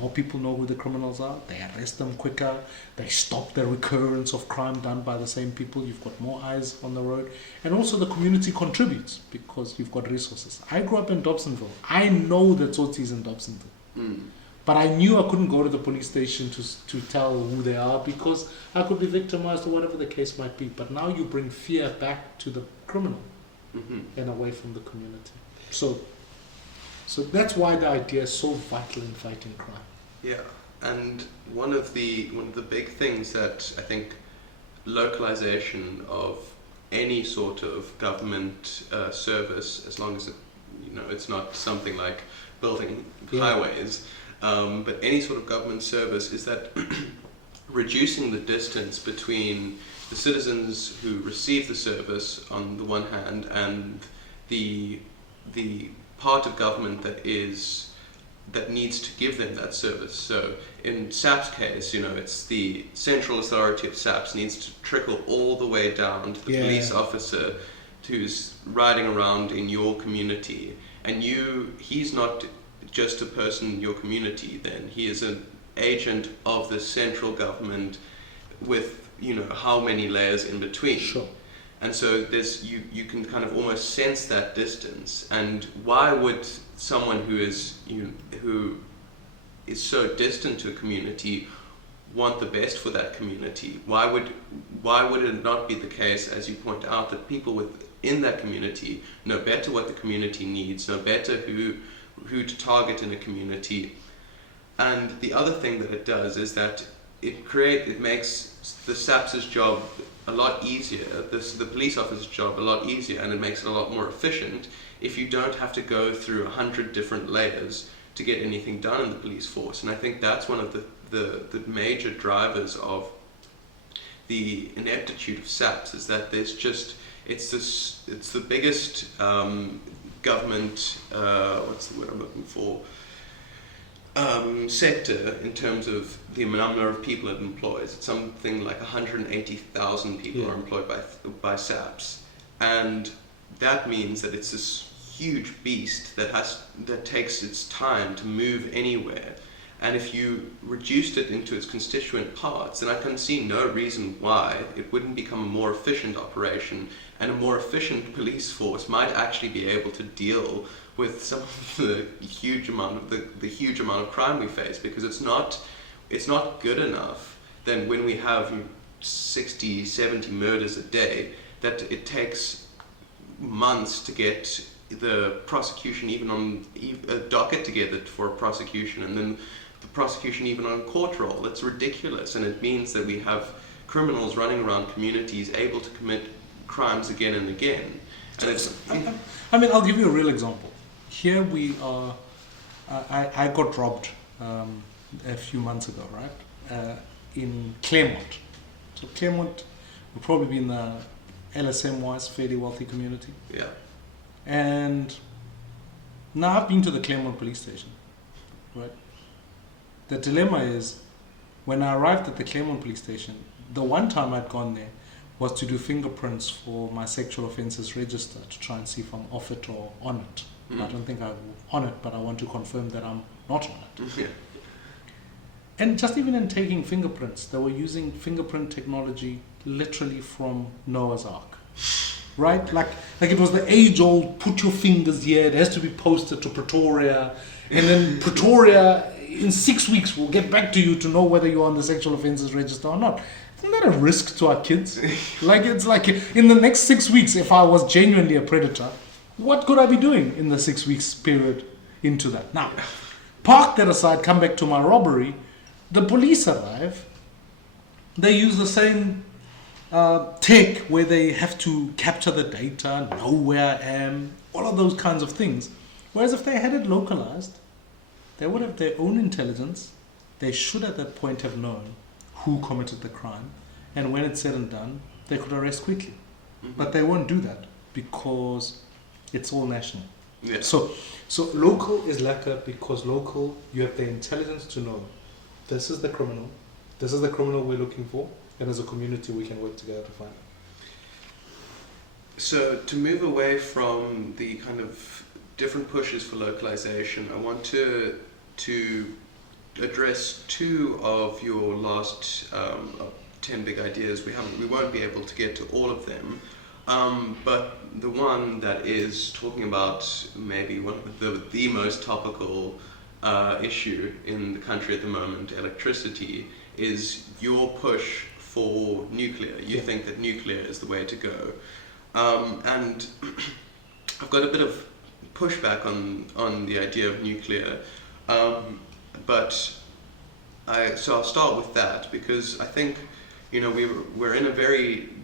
more people know who the criminals are, they arrest them quicker, they stop the recurrence of crime done by the same people, you've got more eyes on the road, and also the community contributes because you've got resources. I grew up in Dobsonville. I know that Tsotsi is in Dobsonville. But I knew I couldn't go to the police station to tell who they are because I could be victimized or whatever the case might be. But now you bring fear back to the criminal and away from the community. So that's why the idea is so vital in fighting crime. Yeah, and one of the big things that I think localization of any sort of government service, as long as it's not something like building highways, but any sort of government service, is that reducing the distance between the citizens who receive the service on the one hand and the part of government that needs to give them that service. So in SAP's case, it's the central authority of SAPS needs to trickle all the way down to the police officer who's riding around in your community, and he's not just a person in your community then, he is an agent of the central government with how many layers in between. Sure. And so you can kind of almost sense that distance. And why would someone who is so distant to a community want the best for that community? Why would it not be the case, as you point out, that people within that community know better what the community needs, know better who to target in a community? And the other thing that it does is that it makes the SAPS's job a lot easier, the police officer's job a lot easier, and it makes it a lot more efficient if you don't have to go through 100 different layers to get anything done in the police force. And I think that's one of the major drivers of the ineptitude of SAPS, is that it's the biggest government, what's the word I'm looking for, sector in terms of the number of people it employs. It's something like 180,000 people are employed by SAPS, and that means that it's this huge beast that takes its time to move anywhere. And if you reduced it into its constituent parts, then I can see no reason why it wouldn't become a more efficient operation, and a more efficient police force might actually be able to deal with some of the huge amount of crime we face, because it's not good enough then when we have 60, 70 murders a day that it takes months to get the prosecution even on a docket together for a prosecution, and then the prosecution even on court roll. It's ridiculous, and it means that we have criminals running around communities able to commit crimes again and again. And I'll give you a real example. Here we are, I got robbed a few months ago, right, in Claremont. So Claremont would probably be in the LSM-wise fairly wealthy community. Yeah. And now I've been to the Claremont police station, right? The dilemma is, when I arrived at the Claremont police station, the one time I'd gone there was to do fingerprints for my sexual offences register to try and see if I'm off it or on it. I don't think I'm on it, but I want to confirm that I'm not on it. Yeah. And just even in taking fingerprints, they were using fingerprint technology literally from Noah's Ark. Right? Like it was the age-old, put your fingers here, it has to be posted to Pretoria, and then Pretoria in 6 weeks will get back to you to know whether you're on the sexual offences register or not. Isn't that a risk to our kids? It's like in the next 6 weeks, if I was genuinely a predator, what could I be doing in the 6 weeks period into that? Now, park that aside, come back to my robbery. The police arrive, they use the same tech where they have to capture the data, know where I am, all of those kinds of things. Whereas if they had it localized, they would have their own intelligence. They should at that point have known who committed the crime, and when it's said and done, they could arrest quickly. But they won't do that because it's all national. Yeah. So local is lacquer because local, you have the intelligence to know this is the criminal we're looking for, and as a community we can work together to find it. So to move away from the kind of different pushes for localization, I want to address two of your last 10 big ideas. We won't be able to get to all of them, but the one that is talking about maybe one of the most topical issue in the country at the moment, electricity, is your push for nuclear. You think that nuclear is the way to go. And I've got a bit of pushback on the idea of nuclear, but so I'll start with that, because I think, you know, we're in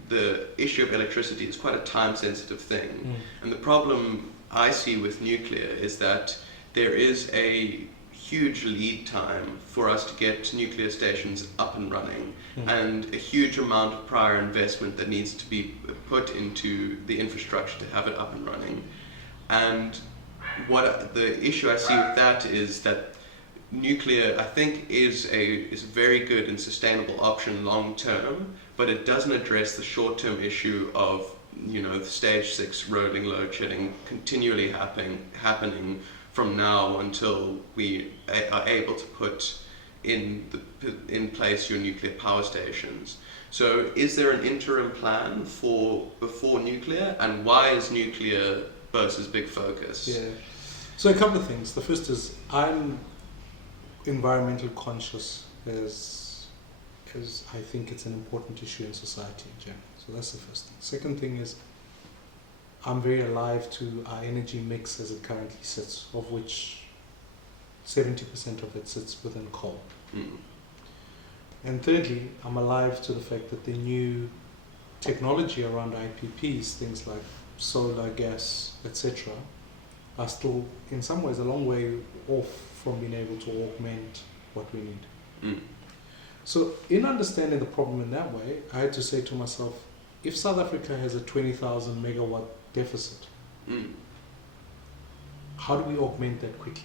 the issue of electricity is quite a time-sensitive thing, and the problem I see with nuclear is that there is a huge lead time for us to get nuclear stations up and running, and a huge amount of prior investment that needs to be put into the infrastructure to have it up and running. And what the issue I see with that is that nuclear, I think, is a very good and sustainable option long term, but it doesn't address the short term issue of, you know, the stage 6 rolling load shedding continually happening from now until we are able to put in place your nuclear power stations. So is there an interim plan for before nuclear, and why is nuclear BOSA's big focus? Yeah. So a couple of things. The first is I'm environmental conscious as I think it's an important issue in society in general. So that's the first thing. Second thing is I'm very alive to our energy mix as it currently sits, of which 70% of it sits within coal. And thirdly, I'm alive to the fact that the new technology around IPPs, things like solar, gas, etc., are still in some ways a long way off from being able to augment what we need. So in understanding the problem in that way, I had to say to myself, if South Africa has a 20,000 megawatt deficit, how do we augment that quickly?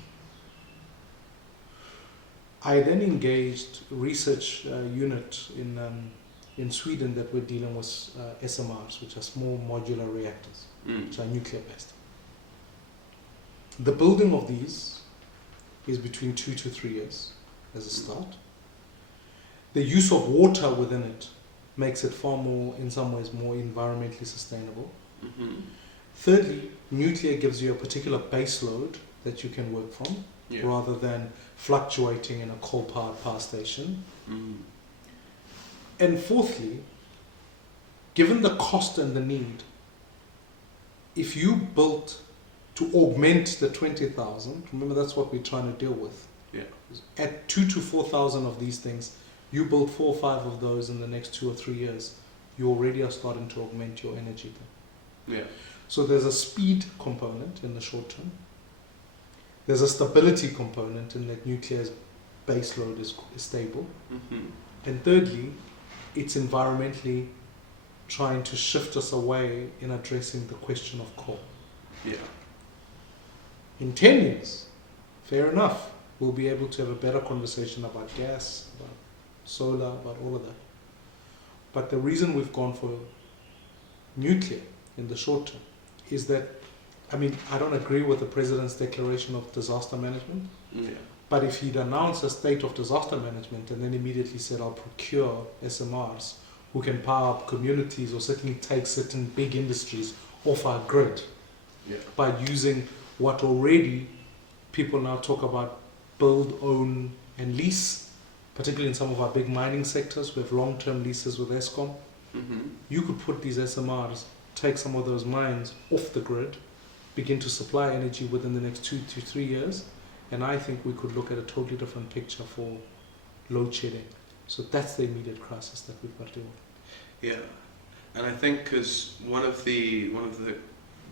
I then engaged a research unit in Sweden that were dealing with SMRs, which are small modular reactors, which are nuclear based. The building of these is between 2 to 3 years as a start. The use of water within it makes it far more, in some ways, more environmentally sustainable. Thirdly, nuclear gives you a particular base load that you can work from, rather than fluctuating in a coal-powered power station. And fourthly, given the cost and the need, if you built to augment the 20,000, remember that's what we're trying to deal with. At 2 to 4,000 of these things, you build 4 or 5 of those in the next 2 or 3 years, you already are starting to augment your energy. So there's a speed component in the short term. There's a stability component in that nuclear's base load is stable. And thirdly, it's environmentally trying to shift us away in addressing the question of coal. In 10 years, fair enough, we'll be able to have a better conversation about gas, about solar, about all of that. But the reason we've gone for nuclear in the short term is that, I mean, I don't agree with the President's declaration of disaster management, but if he'd announced a state of disaster management and then immediately said, I'll procure SMRs who can power up communities or certainly take certain big industries off our grid by using what already people now talk about build, own and lease, particularly in some of our big mining sectors. We have long-term leases with Eskom. You could put these SMRs, take some of those mines off the grid, begin to supply energy within the next 2 to 3 years, and I think we could look at a totally different picture for load shedding. So that's the immediate crisis that we've got to deal with. And I think because one of the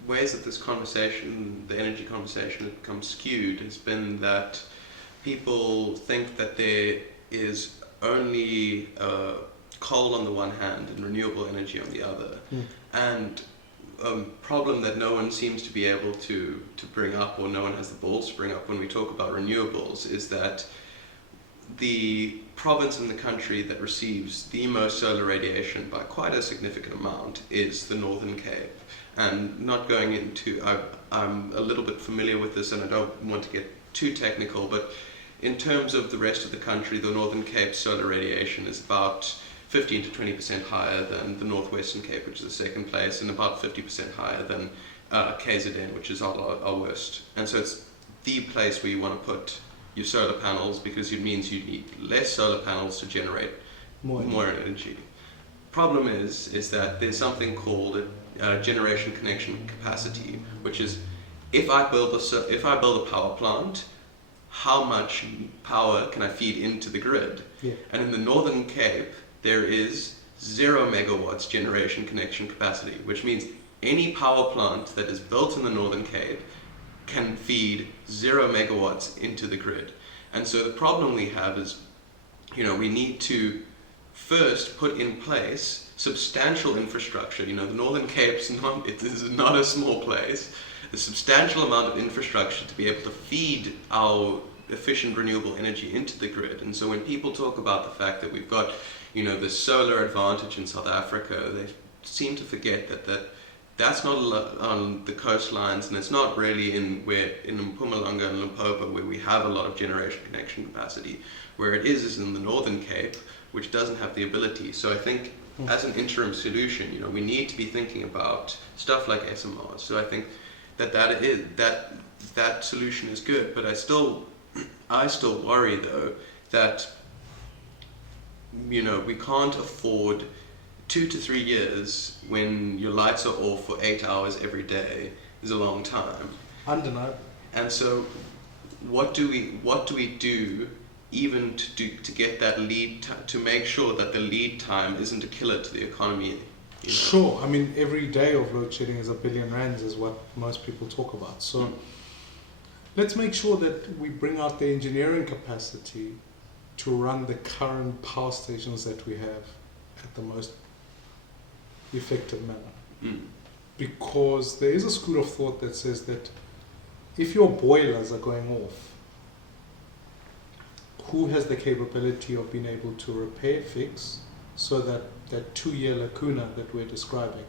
ways that this conversation, the energy conversation, has become skewed has been that people think that there is only coal on the one hand and renewable energy on the other. And a problem that no one seems to be able to bring up, or no one has the balls to bring up when we talk about renewables, is that the province in the country that receives the most solar radiation by quite a significant amount is the Northern Cape. And not going into, I'm a little bit familiar with this and I don't want to get too technical, but in terms of the rest of the country, the Northern Cape solar radiation is about 15 to 20% higher than the Northwestern Cape, which is the second place, and about 50% higher than KZN, which is our worst. And so it's the place where you want to put your solar panels, because it means you need less solar panels to generate more energy. Problem is that there's something called a generation connection capacity, which is if I build a power plant, how much power can I feed into the grid? Yeah. And in the Northern Cape, there is 0 megawatts generation connection capacity, which means any power plant that is built in the Northern Cape can feed 0 megawatts into the grid. And so the problem we have is, we need to first put in place substantial infrastructure. The Northern Cape is not a small place. A substantial amount of infrastructure to be able to feed our efficient renewable energy into the grid. And so when people talk about the fact that we've got, the solar advantage in South Africa, they seem to forget that's not on the coastlines, and it's not really in Mpumalanga and Limpopo, where we have a lot of generation connection capacity. Where it is in the Northern Cape, which doesn't have the ability. So I think as an interim solution, we need to be thinking about stuff like SMRs. So I think that solution is good, but I still worry though that we can't afford 2 to 3 years when your lights are off for 8 hours every day is a long time. Undeniable. And so what do we do even to get that to make sure that the lead time isn't a killer to the economy? Sure. I mean, every day of load shedding is R1 billion is what most people talk about. So let's make sure that we bring out the engineering capacity to run the current power stations that we have at the most effective manner. Because there is a school of thought that says that if your boilers are going off, who has the capability of being able to repair, fix, so that 2-year lacuna that we're describing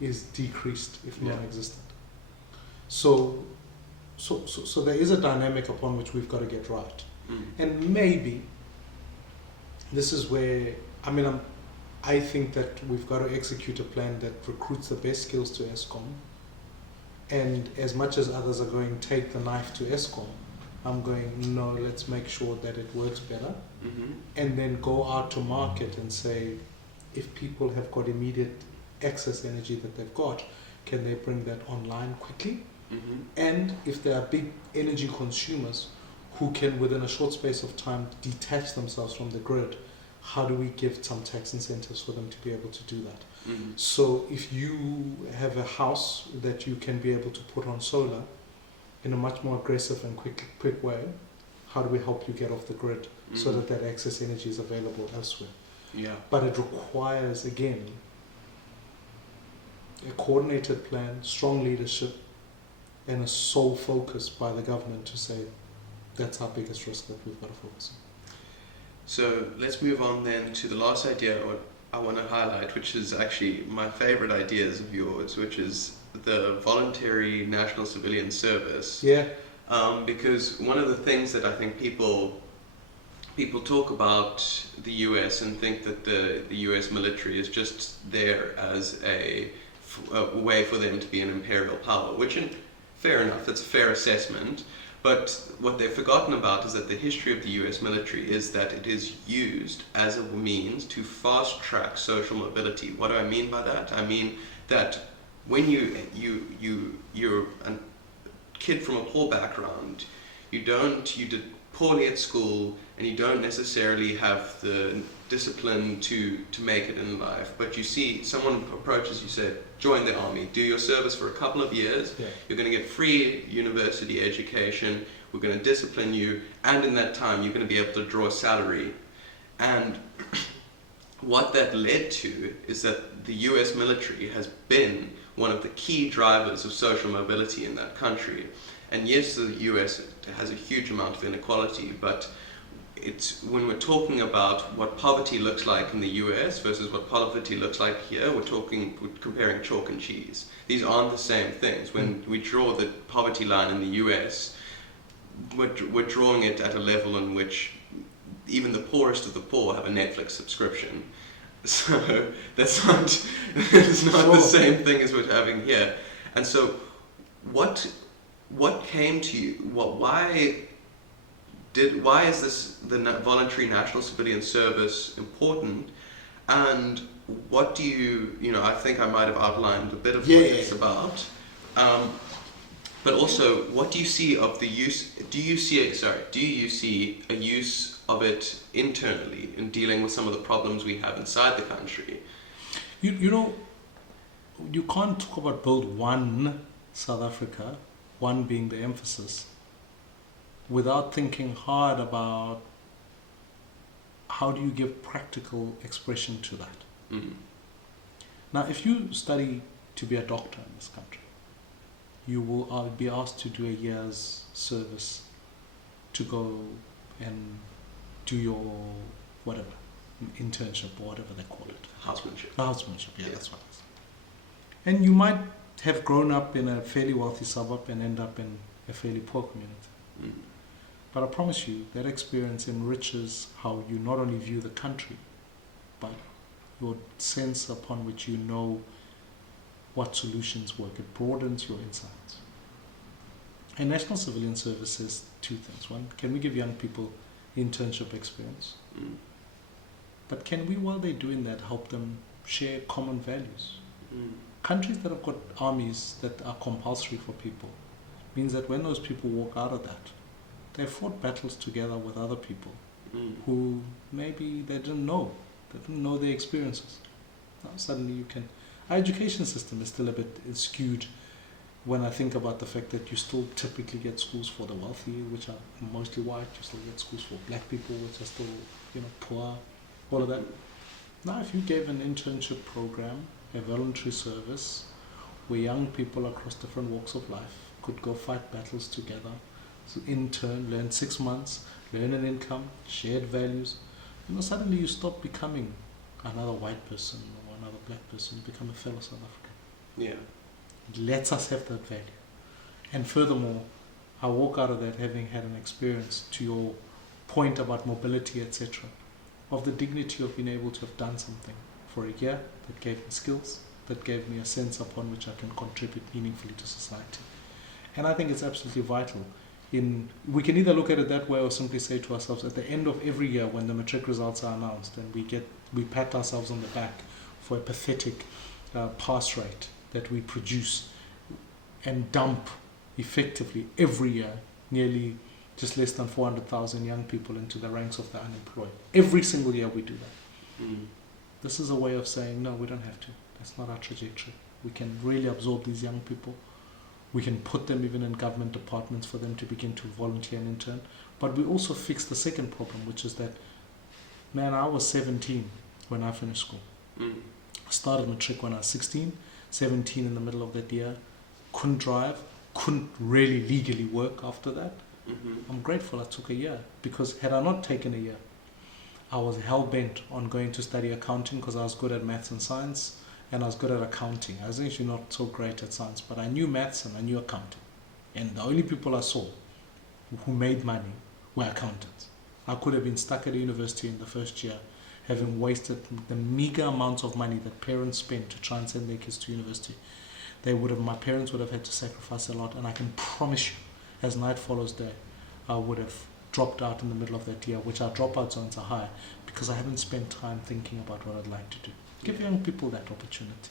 is decreased, if non-existent. So there is a dynamic upon which we've got to get right. And maybe this is where, I think that we've got to execute a plan that recruits the best skills to ESCOM, and as much as others are going, take the knife to ESCOM, I'm going, no, let's make sure that it works better, and then go out to market and say, if people have got immediate excess energy that they've got, can they bring that online quickly? And if there are big energy consumers who can, within a short space of time, detach themselves from the grid, how do we give some tax incentives for them to be able to do that? So if you have a house that you can be able to put on solar in a much more aggressive and quick way, how do we help you get off the grid so that excess energy is available elsewhere? Yeah. But it requires, again, a coordinated plan, strong leadership, and a sole focus by the government to say that's our biggest risk that we've got to focus on. So let's move on then to the last idea I want to highlight, which is actually my favorite ideas of yours, which is the voluntary national civilian service. Yeah. Because one of the things that I think people talk about the US and think that the US military is just there as a way for them to be an imperial power, which, fair enough, that's a fair assessment. But what they've forgotten about is that the history of the US military is that it is used as a means to fast-track social mobility. What do I mean by that? I mean that when you're a kid from a poor background, you poorly at school and you don't necessarily have the discipline to make it in life, but you see someone approaches you, say, join the army, do your service for a couple of years, you're going to get free university education, we're going to discipline you, and in that time you're going to be able to draw a salary. And what that led to is that the US military has been one of the key drivers of social mobility in that country. And yes, the US has a huge amount of inequality, but it's when we're talking about what poverty looks like in the US versus what poverty looks like here, we're comparing chalk and cheese. These aren't the same things. When we draw the poverty line in the US, we're drawing it at a level in which even the poorest of the poor have a Netflix subscription. So that's not the same thing as we're having here. And so what came to you? Why is this the voluntary national civilian service important? And what do you I think I might have outlined a bit of what it's about. But also, what do you see of the use? Do you see a use of it internally in dealing with some of the problems we have inside the country? You can't talk about build one South Africa, one being the emphasis, without thinking hard about how do you give practical expression to that. Mm-hmm. Now, if you study to be a doctor in this country, you will be asked to do a year's service to go and do your whatever, internship or whatever they call it. Housemanship. Housemanship, that's what it is. And you might have grown up in a fairly wealthy suburb and end up in a fairly poor community. Mm-hmm. But I promise you, that experience enriches how you not only view the country, but your sense upon which you know what solutions work. It broadens your insights. And National Civilian Service says two things. One, can we give young people internship experience? Mm. But can we, while they're doing that, help them share common values? Mm. Countries that have got armies that are compulsory for people means that when those people walk out of that, they fought battles together with other people who maybe they didn't know. They didn't know their experiences. Now suddenly you can... Our education system is still a bit skewed when I think about the fact that you still typically get schools for the wealthy, which are mostly white. You still get schools for black people, which are still, poor, all of that. Now, if you gave an internship program, a voluntary service, where young people across different walks of life could go fight battles together, so intern, learn 6 months, learn an income, shared values, suddenly you stop becoming another white person or another black person, you become a fellow South African. Yeah. It lets us have that value. And furthermore, I walk out of that having had an experience, to your point about mobility, etc., of the dignity of being able to have done something for a year that gave me skills, that gave me a sense upon which I can contribute meaningfully to society. And I think it's absolutely vital. We can either look at it that way or simply say to ourselves, at the end of every year when the matric results are announced and we pat ourselves on the back for a pathetic pass rate that we produce and dump effectively every year nearly just less than 400,000 young people into the ranks of the unemployed. Every single year we do that. Mm. This is a way of saying, no, we don't have to. That's not our trajectory. We can really absorb these young people. We can put them even in government departments for them to begin to volunteer and intern. But we also fix the second problem, which is that, man, I was 17 when I finished school. Mm. I started matric when I was 16, 17 in the middle of that year. Couldn't drive, couldn't really legally work after that. Mm-hmm. I'm grateful I took a year, because had I not taken a year, I was hell-bent on going to study accounting because I was good at maths and science, and I was good at accounting. I was actually not so great at science, but I knew maths and I knew accounting. And the only people I saw who made money were accountants. I could have been stuck at a university in the first year, having wasted the meager amounts of money that parents spend to try and send their kids to university. My parents would have had to sacrifice a lot, and I can promise you, as night follows day, I would have dropped out in the middle of that year, which our dropout zones are high, because I haven't spent time thinking about what I'd like to do. Give young people that opportunity.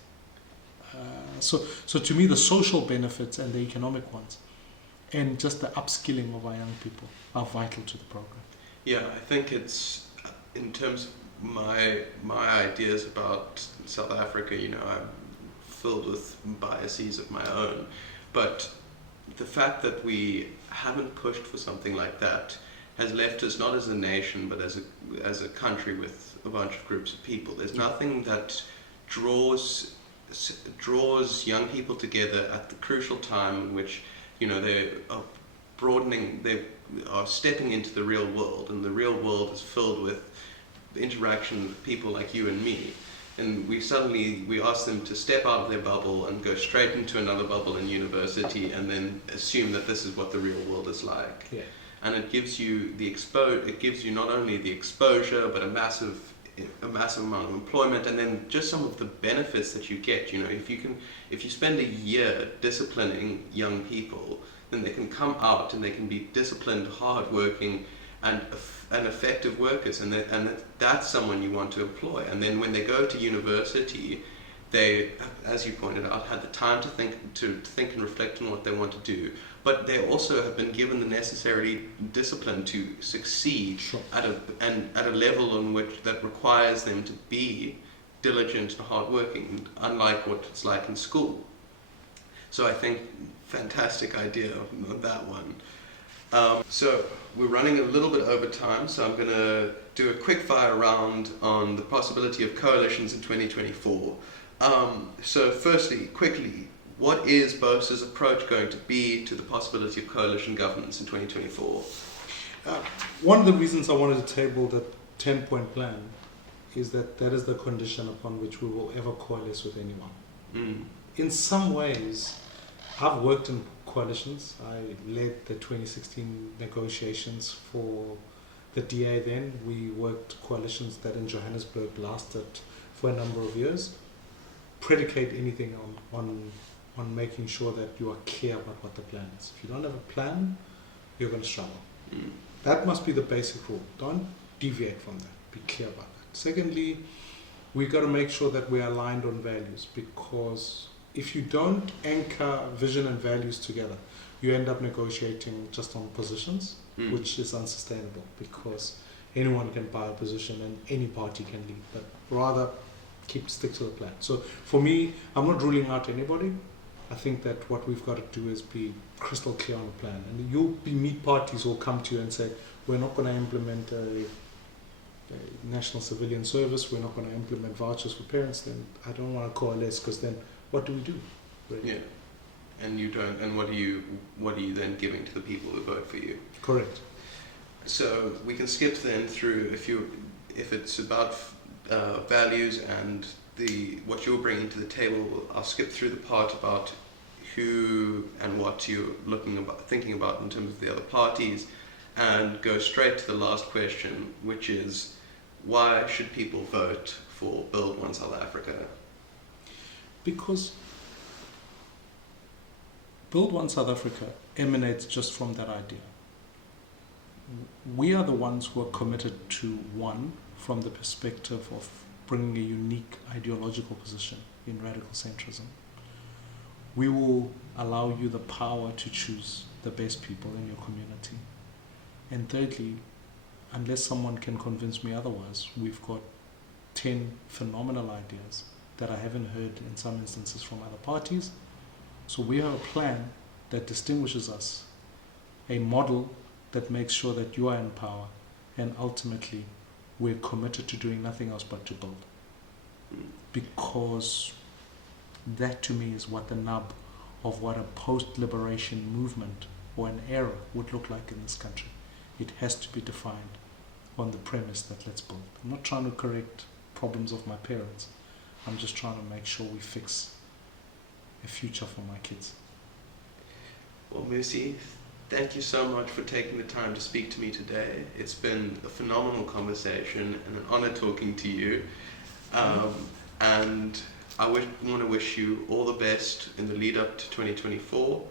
So to me, the social benefits and the economic ones and just the upskilling of our young people are vital to the program. Yeah, I think it's, in terms of my ideas about South Africa, I'm filled with biases of my own, but the fact that we haven't pushed for something like that has left us not as a nation but as a country with a bunch of groups of people. There's nothing that draws young people together at the crucial time in which they are broadening, they are stepping into the real world, and the real world is filled with the interaction with people like you and me. And we ask them to step out of their bubble and go straight into another bubble in university, and then assume that this is what the real world is like. Yeah. And it gives you it gives you not only the exposure, but a massive amount of employment, and then just some of the benefits that you get. If you spend a year disciplining young people, then they can come out and they can be disciplined, hard-working, and effective workers, and that's someone you want to employ. And then when they go to university, they, as you pointed out, had the time to think and reflect on what they want to do, but they also have been given the necessary discipline to succeed at a level in which that requires them to be diligent and hardworking, unlike what it's like in school. So I think fantastic idea on that one. So we're running a little bit over time, so I'm going to do a quick fire round on the possibility of coalitions in 2024. So firstly, quickly, what is BOSA's approach going to be to the possibility of coalition governance in 2024? One of the reasons I wanted to table the 10-point plan is that is the condition upon which we will ever coalesce with anyone. In some ways, I've worked in coalitions. I led the 2016 negotiations for the DA then. We worked coalitions that in Johannesburg lasted for a number of years. Predicate anything on making sure that you are clear about what the plan is. If you don't have a plan, you're going to struggle. That must be the basic rule. Don't deviate from that. Be clear about that. Secondly, we've got to make sure that we're aligned on values, because if you don't anchor vision and values together, you end up negotiating just on positions, which is unsustainable, because anyone can buy a position and any party can lead, but rather stick to the plan. So for me, I'm not ruling out anybody. I think that what we've got to do is be crystal clear on the plan. And you'll meet parties who will come to you and say, we're not going to implement a national civilian service, we're not going to implement vouchers for parents. Then I don't want to coalesce, because then what do we do? Really? Yeah. And you don't. And what are you then giving to the people who vote for you? Correct. So we can skip then through, if it's about values and what you're bringing to the table. I'll skip through the part about who and what you're thinking about in terms of the other parties, and go straight to the last question, which is, why should people vote for Build One South Africa? Because Build One South Africa emanates just from that idea. We are the ones who are committed to one from the perspective of bringing a unique ideological position in radical centrism. We will allow you the power to choose the best people in your community. And thirdly, unless someone can convince me otherwise, we've got 10 phenomenal ideas that I haven't heard in some instances from other parties. So we have a plan that distinguishes us, a model that makes sure that you are in power, and ultimately we're committed to doing nothing else but to build. Because that to me is what the nub of what a post-liberation movement or an era would look like in this country. It has to be defined on the premise that let's build. I'm not trying to correct problems of my parents. I'm just trying to make sure we fix a future for my kids. Well, Mmusi, thank you so much for taking the time to speak to me today. It's been a phenomenal conversation and an honor talking to you. And I want to wish you all the best in the lead up to 2024.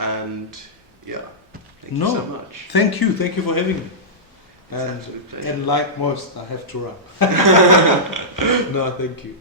And yeah, thank you so much. Thank you for having me. And like most, I have to run. No, thank you.